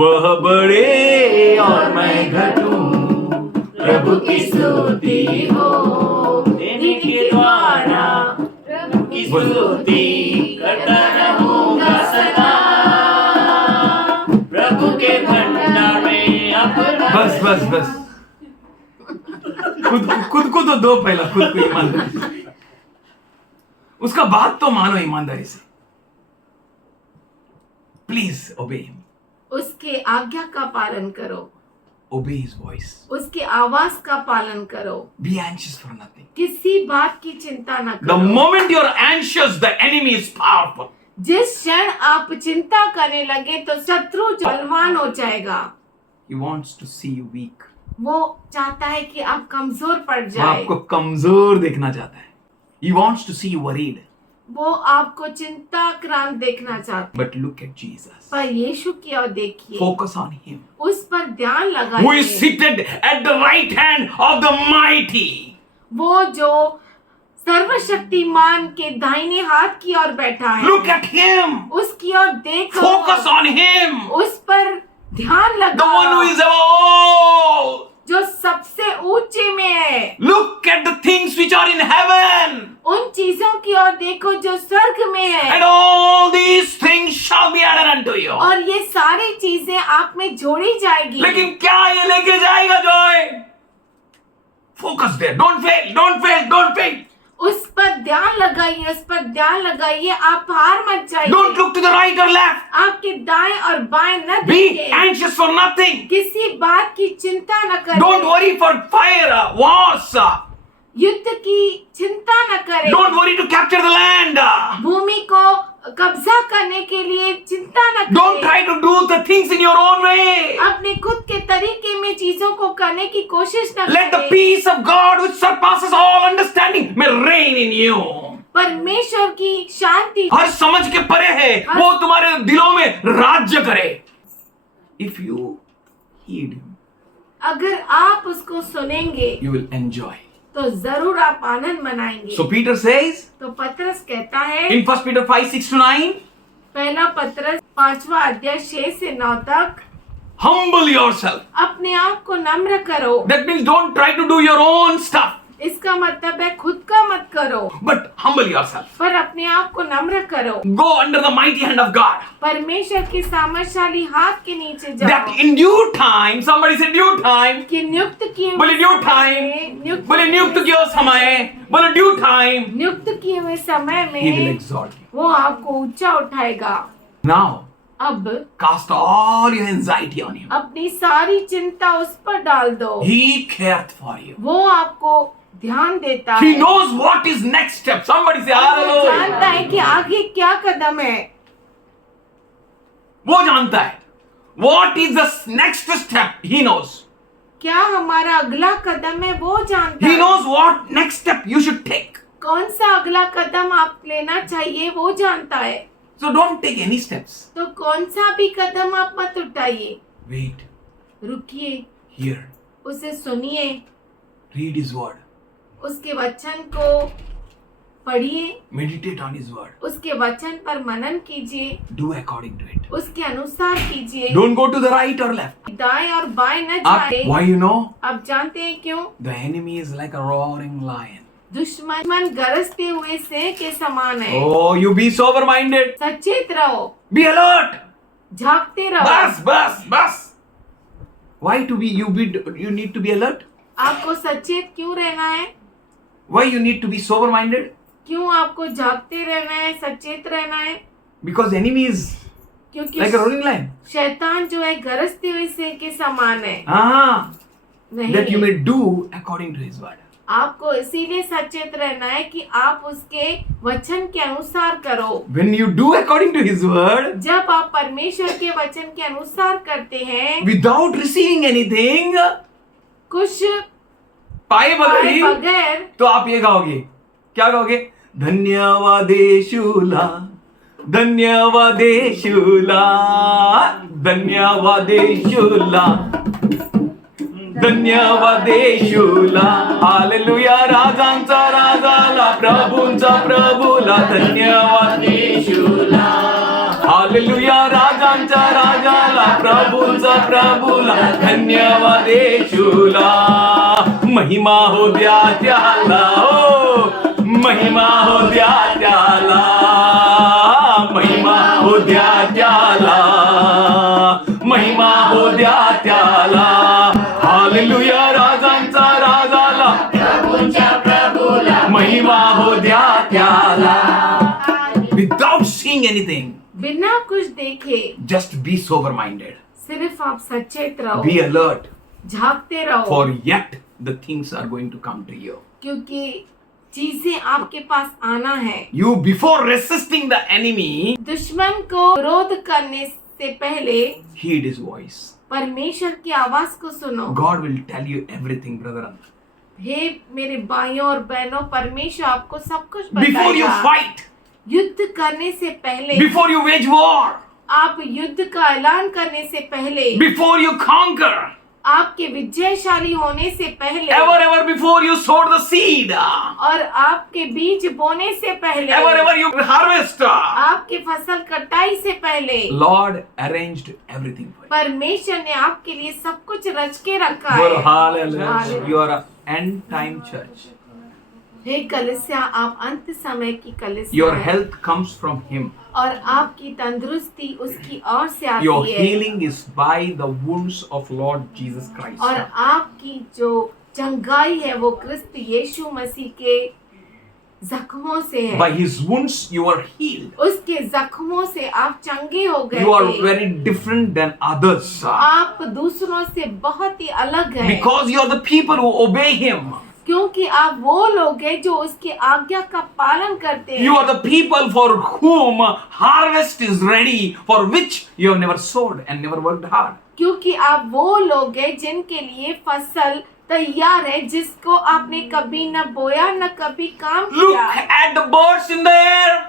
वह बड़े और मैं घटूं, प्रभु की स्तुति हो। देने के द्वारा प्रभु की स्तुति करता रहूंगा सदा, प्रभु के भंडार में अपना। बस खुद को तो दो, पहला खुद को ईमानदारी, उसका बात तो मानो ईमानदारी से। प्लीज ओबे हिम, उसके आज्ञा का पालन करो, ओबे हिज वॉइस, उसके आवाज का पालन करो। Be anxious for nothing. किसी बात की चिंता न द करो। Moment you are anxious, the enemy is powerful. जिस क्षण आप चिंता करने लगे तो शत्रु बलवान हो जाएगा। He wants to see you weak. वो चाहता है कि आप कमजोर पड़ वो जाए। आपको कमजोर देखना चाहता है। He wants to see you worried. वो आपको चिंताक्रांत देखना चाहता है। But look at Jesus. पर यीशु की ओर देखिए, Focus on him. उस पर ध्यान Who is लगाइए। seated at the right hand of the mighty. वो जो सर्वशक्तिमान के दाहिने हाथ की ओर बैठा है। Look at him. उसकी ओर देखो। Focus on him. उस पर ध्यान The one who लगाओ, is above all. जो सबसे ऊंचे में है। Look at the things which are in heaven. उन चीजों की ओर देखो जो स्वर्ग में है। And all these things shall be added unto you. और ये सारी चीजें आप में जोड़ी जाएगी। लेकिन क्या ये लेके जाएगा Joy? Focus there. Don't fail. Don't fail. Don't fail. उस पर ध्यान लगाइए, उस पर ध्यान लगाइए। आप हार मत जाइए। Don't look to the right or left. आपके दाएं और बाएं न Be देखिए। anxious for nothing. किसी बात की चिंता न करें। Don't worry for fire, wars. युद्ध की चिंता न करें। Don't worry to capture the land. भूमि को कब्जा करने के लिए चिंता न Don't करें। try to do the things in your own way. अपने खुद के तरीके में चीजों को करने की कोशिश न Let the करें। peace of God which surpasses all understanding may reign in you. परमेश्वर की शांति हर समझ के परे है, वो तुम्हारे दिलों में राज्य करे. If you heed him, अगर आप उसको सुनेंगे you will enjoy. तो जरूर आप आनंद मनाएंगे। So Peter says तो पतरस कहता है, in 1 Peter 5:6-9, पहला पतरस 5वां अध्याय 6 से 9 तक, humble yourself. अपने आप को नम्र करो। That means don't try to do your own stuff, इसका मतलब है खुद का मत करो, but humble yourself. पर अपने आप को नम्र करो। Go under the mighty hand of God. परमेश्वर के सामर्थशाली हाथ के नीचे जाओ। That in due time, somebody said due time, कि नियुक्त किए हुए बोले due समय time, में, बोले नियुक्त किया समय, बोले due time, नियुक्त किए हुए समय He will में exalt you. वो आपको ऊंचा उठाएगा। Now, अब cast all your anxiety on Him. अपनी सारी चिंता उस पर डाल दो। He careth for you. वो आपको ध्यान देता He है। knows what is next step. Somebody say वो hallelujah. जानता है कि आगे क्या कदम है। वो जानता है. What is the next step? He knows. क्या हमारा अगला कदम है वो जानता He है। knows what next step you should take. कौन सा अगला कदम आप लेना चाहिए वो जानता है। So don't take any steps. तो कौन सा भी कदम आप मत उठाइए। Wait, रुकिए, hear, उसे सुनिए, read His word. उसके वचन को पढ़िए, meditate on His word, उसके वचन पर मनन कीजिए, do according to it. उसके अनुसार कीजिए, Don't go to the right or left. दाएं और बाएं न जाए। Why you know? आप जानते हैं क्यों? The enemy is like a roaring lion. दुश्मन गरजते हुए सिंह के समान है। Oh, you be sober minded. सचेत रहो, Be alert. झांकते रहो। Bus. Why you need to be alert? आपको सचेत क्यों रहना है? Why you need to be sober minded? क्यों आपको जागते रहना है, सचेत रहना है? Because enemy is क्योंकि like a roaring lion. शैतान जो है गरजते हुए सिंह के समान है। That you नहीं, may do according to His word. आपको इसीलिए सचेत रहना है कि आप उसके वचन के अनुसार करो। When you do according to His word, जब आप परमेश्वर के वचन के अनुसार करते हैं, without receiving anything, कुछ पाए पाए बगैर, बगैर, तो आप ये गाओगे, क्या गाओगे? धन्यवाद यीशुला, धन्यवाद यीशुला, धन्यवाद यीशुला, धन्यवाद यीशुला, हालेलुया, राजांचा राजाला, प्रभूंचा प्रभूला, धन्यवाद यीशुला, हालेलुया, राजांचा राजाला, प्रभूंचा प्रभूला, धन्यवाद यीशुला, महिमा हो द्या त्याला, हो महिमा हो द्या त्याला, महिमा हो द्या त्याला, महिमा हो द्या त्याला, हालेलुया, राजांचा राजाला, प्रभूंच्या प्रभूला, महिमा हो द्या त्याला. Without seeing anything, बिना कुछ देखे, just be sober minded, सिर्फ आप सचेत रहो, be alert, झांकते रहो, for yet the things are going to come to you. क्योंकि चीजें आपके पास आना है। You, before resisting the enemy, दुश्मन को विरोध करने से पहले heed his voice. परमेश्वर की आवाज को सुनो। God will tell you everything, brother. हे मेरे भाइयों और बहनों, परमेश्वर आपको सब कुछ Before you बताएगा। fight, युद्ध करने से पहले, before you wage war, आप युद्ध का ऐलान करने से पहले, before you conquer, आपके विजयशाली होने से पहले, ever before you sow the seed, और आपके बीज बोने से पहले, ever you harvest, आपके फसल कटाई से पहले, Lord arranged everything for you. परमेश्वर ने आपके लिए सब कुछ रच के रखा Well, है। hallelujah. You are an end time church. हे कलीसिया, आप अंत समय की कलीसिया Your हैं। health comes from Him. और आपकी तंदुरुस्ती उसकी ओर से Your आती है। healing is by the wounds of Lord Jesus Christ. और आपकी जो चंगाई है वो क्रिस्त यीशु मसीह के जख्मों से है। By His wounds you are healed. उसके जख्मों से आप चंगे हो गए You are थे। very different than others. आप दूसरों से बहुत ही अलग हैं। Because you are the people who obey Him. क्योंकि आप वो लोग हैं जो उसके आज्ञा का पालन करते हैं। You are the people for whom harvest is ready, for which you have never sowed and never worked hard. क्योंकि आप वो लोग हैं जिनके लिए फसल तैयार है, जिसको आपने कभी न बोया न कभी काम Look किया। at the birds in the air.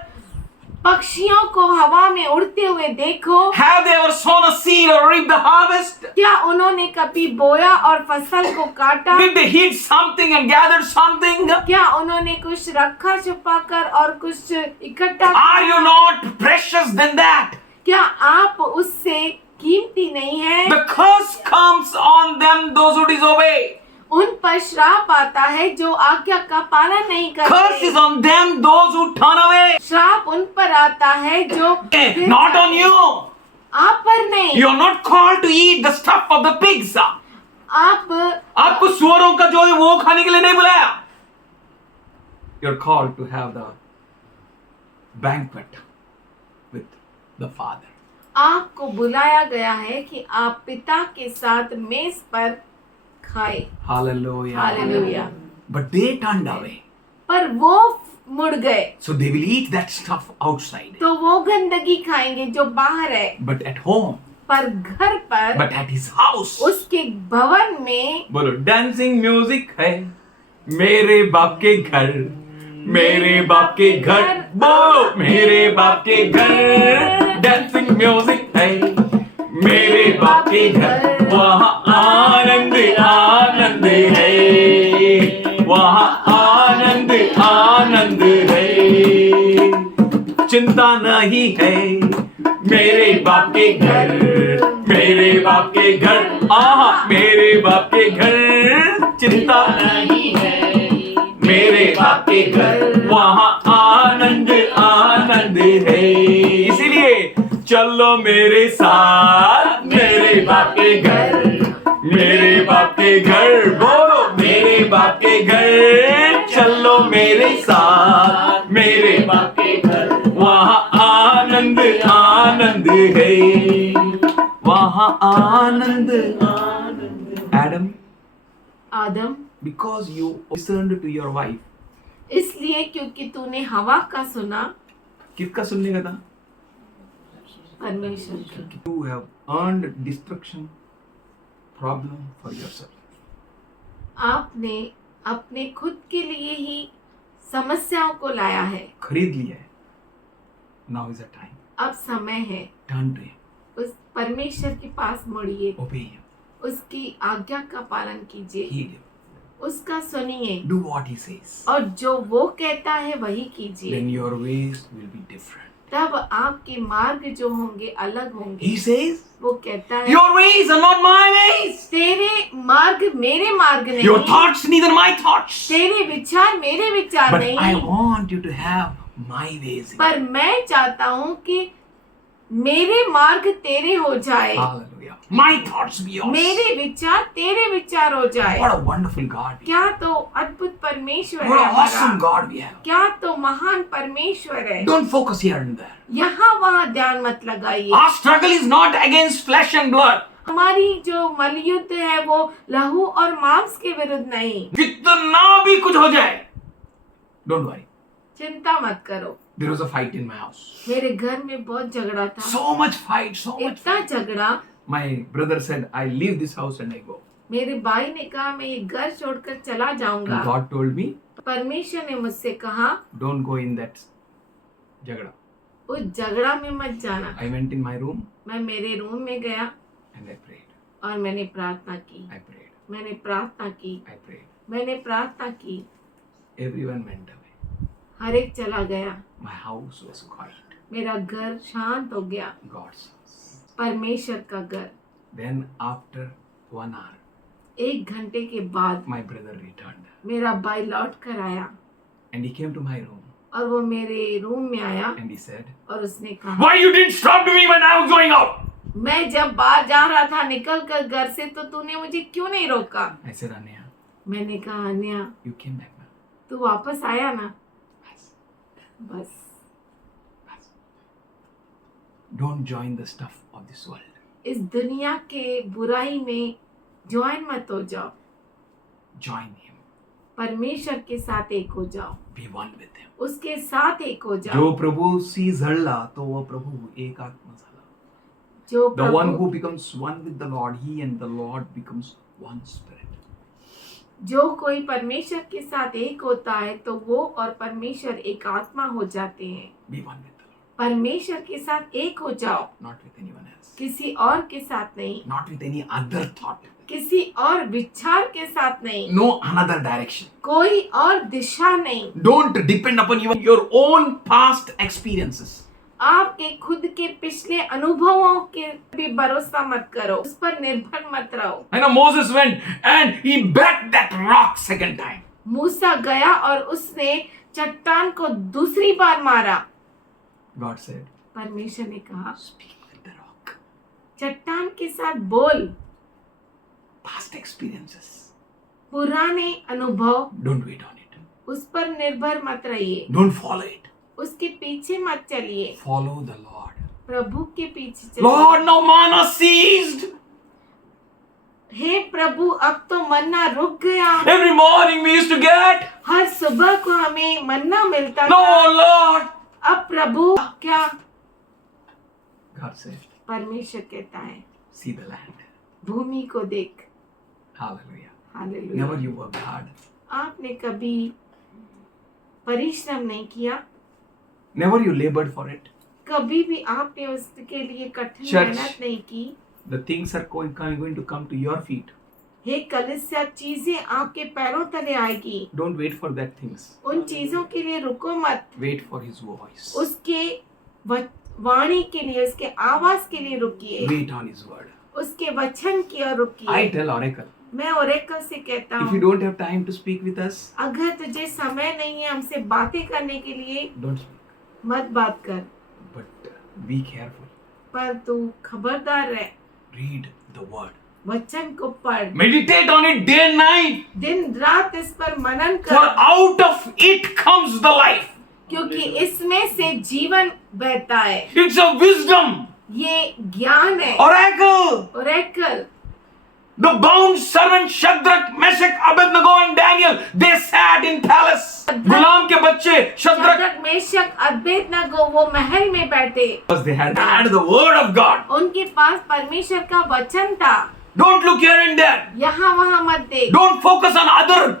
पक्षियों को हवा में उड़ते हुए देखो। Have they ever sown a seed or reaped the harvest? क्या उन्होंने कभी बोया और फसल को काटा? Did they heat something and gathered something? क्या उन्होंने कुछ रखा छुपा कर और कुछ इकट्ठा Are किया? you not precious than that? क्या आप उससे कीमती नहीं है? The curse comes on them, those who disobey. उन पर श्राप आता है जो आज्ञा का पालन नहीं Curse is करते। on them, those who turn away. श्राप उन पर आता है जो Not on you. आप पर नहीं। You are not called to eat the stuff of the pigs. आपको आप सुअरों का जो है वो खाने के लिए नहीं बुलाया. You are called to have the banquet with the Father. आपको बुलाया गया है कि आप पिता के साथ मेज पर खाए। Hallelujah. Hallelujah. But they turned away. पर वो मुड़ गए, So they will eat that stuff outside. तो वो गंदगी खाएंगे जो बाहर है। But at home, पर घर पर, but at his house. उसके भवन में बोलो डांसिंग म्यूजिक है मेरे बाप के घर, मेरे बाप के घर, बोलो मेरे बाप के घर, डांसिंग म्यूजिक है मेरे बाप के घर, वहाँ आनंद आनंद है, वहाँ आनंद आनंद है. चिंता नहीं है। मेरे बाप के घर, मेरे बाप के घर, आहा मेरे बाप के घर चिंता नहीं है। मेरे बाप के घर वहाँ आनंद आनंद है। इसीलिए चलो मेरे साथ मेरे बाप के घर, मेरे बाप के घर, बोलो मेरे बाप के घर, चलो मेरे साथ मेरे बाप के घर, वहाँ आनंद आनंद है, वहाँ आनंद आनंद। एडम, आदम, because you listened to your wife, इसलिए क्योंकि तूने हवा का सुना, किसका सुनने का था? परमेश्वर का। You have earned destruction problem for yourself. आपने अपने खुद के लिए ही समस्याओं को लाया है। खरीद लिया है। Now is the time. अब समय है, Turn to him. उस परमेश्वर के पास मुड़िए, Obey him. उसकी आज्ञा का पालन कीजिए, Heed him. उसका सुनिए, Do what he says. और जो वो कहता है वही कीजिए। Then your ways will be different. तब आपके मार्ग जो होंगे अलग होंगे। He says, वो कहता है your ways are not my ways. तेरे मार्ग मेरे मार्ग नहीं, Your thoughts neither my thoughts. तेरे विचार मेरे विचार But नहीं, I want you to have my ways. पर मैं चाहता हूँ कि मेरे मार्ग तेरे हो जाए, Hallelujah. My thoughts be yours. मेरे विचार तेरे विचार हो जाए। What a wonderful God we have. क्या तो अद्भुत परमेश्वर What है an awesome हमारा, God we have. क्या तो महान परमेश्वर है। Don't focus here and there. यहाँ वहाँ ध्यान मत लगाइए। Our struggle is not against flesh and blood. हमारी जो मलयुद्ध है वो लहू और मांस के विरुद्ध नहीं। कितना भी कुछ हो जाए, don't worry. चिंता मत करो। There was a fight in my house. मेरे घर में बहुत झगड़ा था, So much fight, so much. इतना झगड़ा। My brother said, I leave this house and I go. मेरे भाई ने कहा मैं ये घर छोड़कर चला And जाऊंगा। God told me, परमेश्वर ने मुझसे कहा don't go in that jagada. उस झगड़ा में मत जाना। I went in my room मैं मेरे रूम में गया and I prayed. और मैंने प्रार्थना की, I prayed. मैंने प्रार्थना की, I prayed. मैंने प्रार्थना की। Everyone went away. हर एक चला गया, My house was quiet. मेरा घर शांत हो गया, God's house. परमेश्वर का घर। Then after 1 hour, 1 घंटे के बाद my brother returned मेरा भाई लौट कर आया and he came to my room और वो मेरे रूम में आया and he said, और उसने कहा why you didn't stop me when I was going out? मैं जब बाहर जा रहा था निकल कर घर से तो तूने मुझे क्यों नहीं रोका। I said, Anya, मैंने कहा अन्या you came back now. तू वापस आया ना, Bas, बस। bas. Don't join the stuff of this world. इस दुनिया के बुराई में ज्वाइन मत हो जाओ, Join him. परमेश्वर के साथ एक हो जाओ, Be one with him. उसके साथ एक हो जाओ। जो प्रभु सी झळला तो वो प्रभु एक आत्मा झाला. जो The one Prabhu who becomes one with the Lord, he and the Lord becomes one spirit. जो कोई परमेश्वर के साथ एक होता है तो वो और परमेश्वर एक आत्मा हो जाते हैं। Be one with the Lord, परमेश्वर के साथ एक हो जाओ, not with anyone else, किसी और के साथ नहीं, not with any other thought, किसी और विचार के साथ नहीं, no another direction. कोई और दिशा नहीं। Don't depend upon even your own past experiences. आपके खुद के पिछले अनुभवों के भी भरोसा मत करो, उस पर निर्भर मत रहो। I know Moses went and he backed that rock second time. मूसा गया और उसने चट्टान को दूसरी बार मारा। God said, परमेश्वर ने कहा speak with the rock. चट्टान के साथ बोल। Past experiences. पुराने अनुभव, Don't wait on it. उस पर निर्भर मत रहिए, Don't follow it. उसके पीछे मत चलिए, Follow the Lord. प्रभु के पीछे चलिए। Lord, now manna ceased. हे प्रभु अब तो मन्ना रुक गया। Every morning we used to get. हर सुबह को हमें मन्ना मिलता No, था। Lord. अब प्रभु क्या? God said, परमेश्वर कहता है see the land. भूमि को देख। Hallelujah. Hallelujah. Never you worked hard. आपने कभी परिश्रम नहीं किया, Never you labored for it. कभी भी आपने उसके लिए कठिन Church. मेहनत नहीं की। The things are going to come to your feet. हे कलीसिया, चीजें आपके पैरों तले आएगी। Don't wait for that things. उन चीजों के लिए रुको मत, Wait for his voice. उसके वाणी के लिए, उसके आवाज के लिए रुकिए, Wait on His word. उसके वचन की ओर I रुकिए। tell Oracle, मैं ओरेकल से कहता if you हूँ, don't have time to speak with us, अगर तुझे समय नहीं है हमसे बातें करने के लिए, don't speak. मत बात कर, But be careful. पर तू खबरदार रह, Read the word. वचन को पढ़, Meditate on it day and night. दिन रात इस पर मनन For कर, out of it comes the life. क्योंकि इसमें से जीवन बहता है। It's a wisdom. ये ज्ञान है। Oracle. Oracle, The bound servant Shadrach, Meshach, Abednego and Daniel, they sat in palace. गुलाम के बच्चे शद्रक, शद्रक, मेशक, अबेदनगो वो महल में बैठे, because they had the word of God. उनके पास परमेश्वर का वचन था। Don't look here and there. यहाँ वहाँ मत देख, Don't focus on other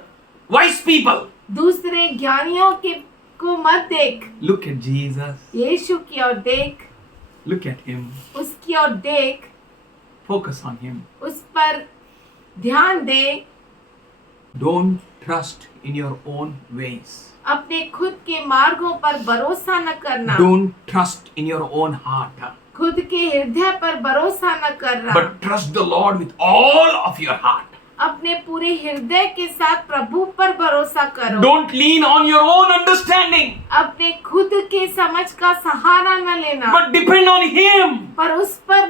wise people. दूसरे ज्ञानियों के को मत देख, Look at Jesus. यीशु की ओर देख, Look at Him. उसकी ओर देख, Focus on Him. उस पर ध्यान दे। Don't trust in your own ways. अपने खुद के मार्गों पर भरोसा न करना, Don't trust in your own heart. खुद के हृदय पर भरोसा न करना, But trust the Lord with all of your heart. अपने पूरे हृदय के साथ प्रभु पर भरोसा करो। Don't lean on your own understanding, अपने खुद के समझ का सहारा न लेना, but depend on Him. पर उस पर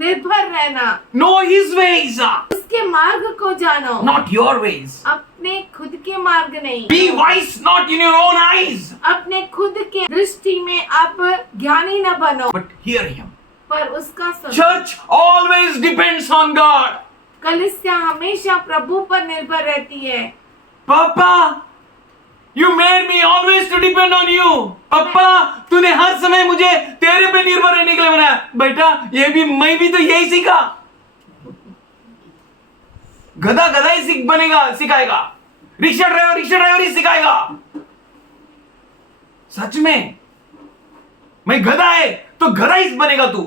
निर्भर रहना। Know His ways, उसके मार्ग को जानो, not your ways. अपने खुद के मार्ग नहीं। Be wise not in your own eyes, अपने खुद के दृष्टि में आप ज्ञानी न बनो, but hear Him. पर उसका सुनो। Church always depends on God. कलीसिया हमेशा प्रभु पर निर्भर रहती है। Papa, you made me always to depend on you. Papa, तूने हर समय मुझे तेरे पे निर्भर रहने के लिए बनाया। बेटा, मैं भी तो यही सीखा। गधा गधा ही सिखाएगा। रिक्शा ड्राइवर ही सिखाएगा। सच में, मैं गधा है तो गधा ही बनेगा तू।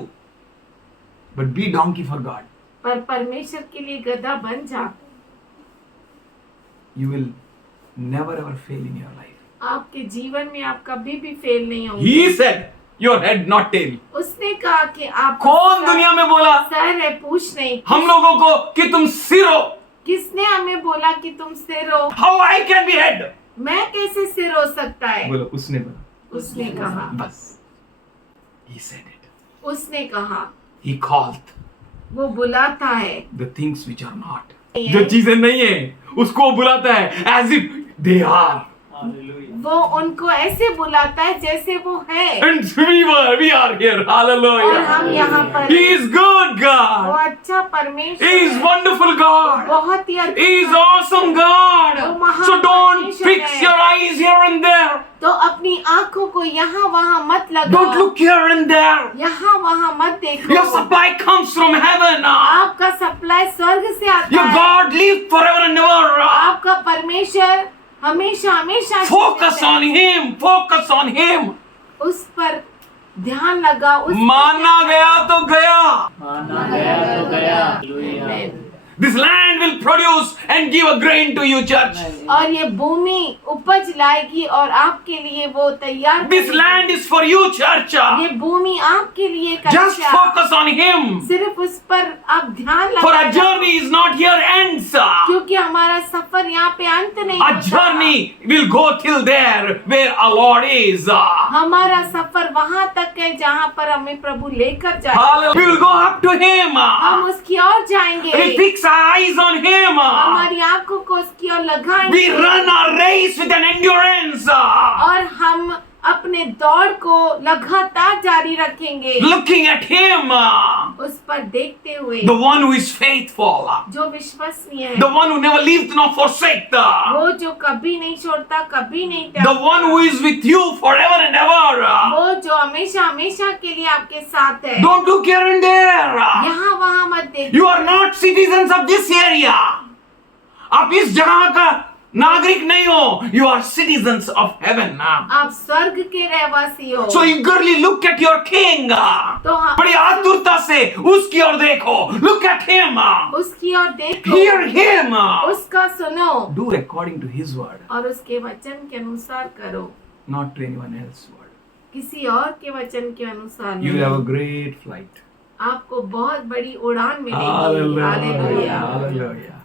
But be donkey for God. पर परमेश्वर के लिए गधा बन जा, You will never ever fail in your life. आपके जीवन में आप कभी भी फेल नहीं होंगे। He said, your head not tail. उसने कहा कि आप कौन दुनिया में बोला सर है, पूछ नहीं। हम लोगों को कि तुम सिर हो? किसने हमें बोला कि तुम सिर हो? How I can be head? मैं कैसे सिर हो सकता है? बोलो, उसने बोला। उसने कहा, बस। He said it. उसने कहा, He called वो बुलाता है, the things which are not. जो चीजें नहीं है उसको बुलाता है as if they are. वो उनको ऐसे बुलाता है जैसे वो है। And we are here. और Hallelujah. हम यहाँ पर He is good वो God. अच्छा परमेश्वर He is है, wonderful God. बहुत ही He is awesome God. So don't fix your eyes here and there. तो अपनी आंखों को यहाँ वहाँ मत Don't लगाओ, look here and there. यहाँ वहाँ मत देखो। Your supply comes from heaven. आपका सप्लाई स्वर्ग से आता Your है। God lives forever and ever. आपका परमेश्वर हमेशा हमेशा Focus जीवित है। on Him. Focus on Him. उस पर ध्यान लगा, उस पर माना ध्यान गया लगा। तो गया. माना गया तो गया। Hallelujah. This land will produce and give a grain to you, church. और ये भूमि उपज लाएगी और आपके लिए वो तैयार This करेगी। land is for you, church. ये भूमि आपके लिए Just कच्चा। focus on Him. सिर्फ उस पर आप ध्यान For our लगाएं, journey is not here ends. क्योंकि हमारा सफर यहाँ पे अंत नहीं Our होता। journey will go till there where our Lord is. हमारा सफर वहाँ तक है जहाँ पर हमें प्रभु लेकर जाए। Hallelujah. We will go up to Him. हम उसकी ओर जाएंगे, We fix our eyes on Him. हमारी आंखों को उसकी ओर We लगाएंगे run our race with an endurance. और हम अपने दौड़ को लगातार जारी रखेंगे, Looking at Him. उस पर देखते हुए, The one who is faithful. जो विश्वसनीय है, The one who never leaves nor forsakes. वो जो कभी नहीं छोड़ता, कभी नहीं The त्यागता, one who is with you forever and ever. वो जो हमेशा हमेशा के लिए आपके साथ है। Don't look here and there. यहाँ वहाँ मत देखो। You are not citizens of this area. आप इस जगह का नागरिक नहीं हो. You are citizens of heaven. आप स्वर्ग के रहवासी हो। So eagerly look at your king. तो हम बड़ी आतुरता से उसकी ओर देखो. Look at him. उसकी ओर देखो, Hear him. उसका सुनो Do according to his word, और उसके वचन के अनुसार करो, not to anyone else's word. किसी और के वचन के अनुसार You will have a नहीं, great flight. आपको बहुत बड़ी उड़ान मिलेगी। Hallelujah. Hallelujah. Hallelujah.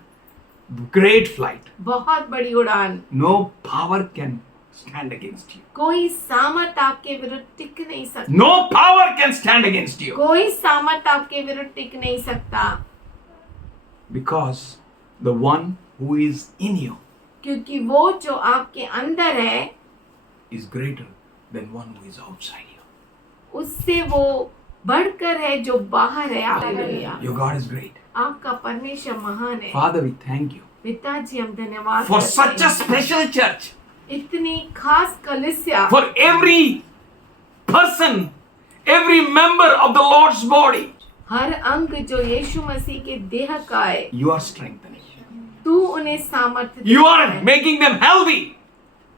Great flight. बहुत बड़ी उड़ान। No power can stand against you. कोई सामर्थ आपके विरुद्ध टिक नहीं सकता। No power can stand against you. कोई सामर्थ आपके विरुद्ध टिक नहीं सकता, Because the one who is in you क्योंकि वो जो आपके अंदर है is greater than one who is outside you. उससे वो बढ़कर है जो बाहर है। Hallelujah. Your God is great. आपका परमेश्वर महान है। Father, we thank you पिताजी हम धन्यवाद for करते such a हैं। special church. इतनी खास कलीसिया, For every person, every member of the Lord's body, हर अंग जो यीशु मसीह के देह का है, you are strengthening. तू उन्हें सामर्थ्य You देता are है। making them healthy.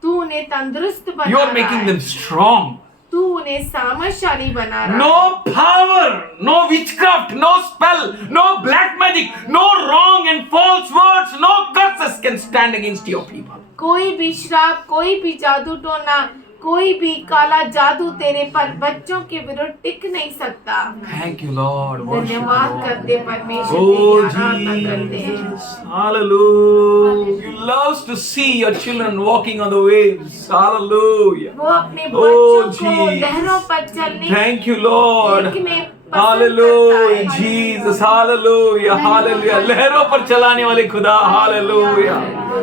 तू उन्हें तंदुरुस्त बना You are रहा making है। them strong. तू उन्हें सामर्थशाली बना रहा है। No power, no witchcraft, no spell, no black magic, no wrong and false words, no curses can stand against your people. कोई भी श्राप, कोई भी जादू टोना, कोई भी काला जादू तेरे पर बच्चों के विरुद्ध टिक नहीं सकता। Thank you, Lord. Worship you, धन्यवाद Lord. करते परमेश्वर Oh, की आराधना करते हैं। Jesus. Hallelujah. You loves to see your children walking on the waves. Hallelujah. वो अपने Oh, बच्चों को Jesus. लहरों पर चलने Thank you, Lord. देखने पसंद Hallelujah, करता है। Jesus. Hallelujah. Hallelujah. लहरों पर चलाने वाले खुदा. Hallelujah.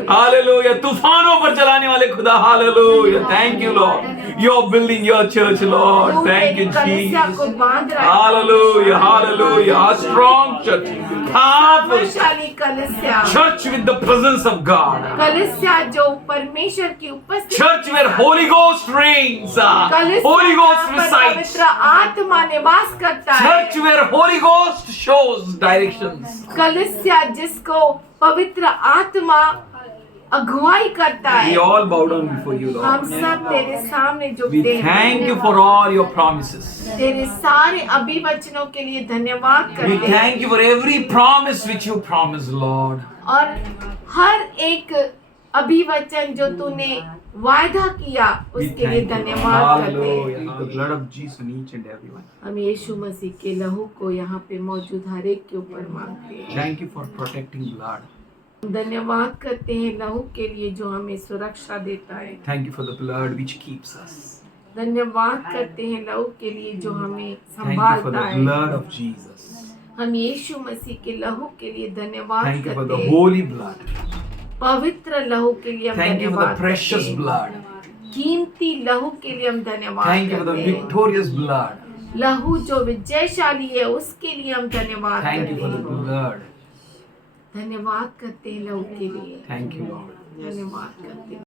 Hallelujah. तूफानों पर चलाने वाले खुदा. Hallelujah. Thank you, Lord. You're building your church, Lord. तू Thank you, तेरी कलीसिया को Jesus. बांध रहा है। Hallelujah. Hallelujah. A strong church. Powerful सामर्थशाली कलीसिया, church with the presence of God. कलीसिया जो परमेश्वर की उपस्थिति, Church where Holy Ghost reigns. कलीसिया Holy Ghost जहाँ पर resides. पवित्र आत्मा निवास करता है। Church where Holy Ghost shows directions. कलीसिया जिसको पवित्र आत्मा अगुवाई करता We है। all bow down before you, हम Lord. सब तेरे सामने We झुकते हैं। thank you for all your promises. तेरे सारे अभिवचनों के लिए धन्यवाद We करते हैं thank you for every promise which you promised, Lord. और हर एक अभिवचन जो तूने वायदा किया We उसके लिए thank you. धन्यवाद करते हैं। Hallelujah. The blood of Jesus on each and every one. हम यीशु मसीह के लहू को यहाँ पे मौजूद हर एक के ऊपर मांगते हैं। Thank you for protecting blood. धन्यवाद करते हैं लहू के लिए जो हमें सुरक्षा देता है। Thank you for the blood which keeps us. धन्यवाद करते हैं लहू के लिए जो हमें Thank you for संभालता the है। blood of Jesus. हम यीशु मसीह के लहू के लिए धन्यवाद Thank you for करते the हैं। holy blood. पवित्र लहू के लिए हम Thank you for the धन्यवाद precious करते हैं। blood. कीमती लहू के लिए हम धन्यवाद Thank you for the करते हैं। victorious blood. लहू जो विजयशाली है उसके लिए हम धन्यवाद Thank you करते for the हैं। blood. धन्यवाद करते हैं लहू के लिए। Thank you, Lord. धन्यवाद करते हैं।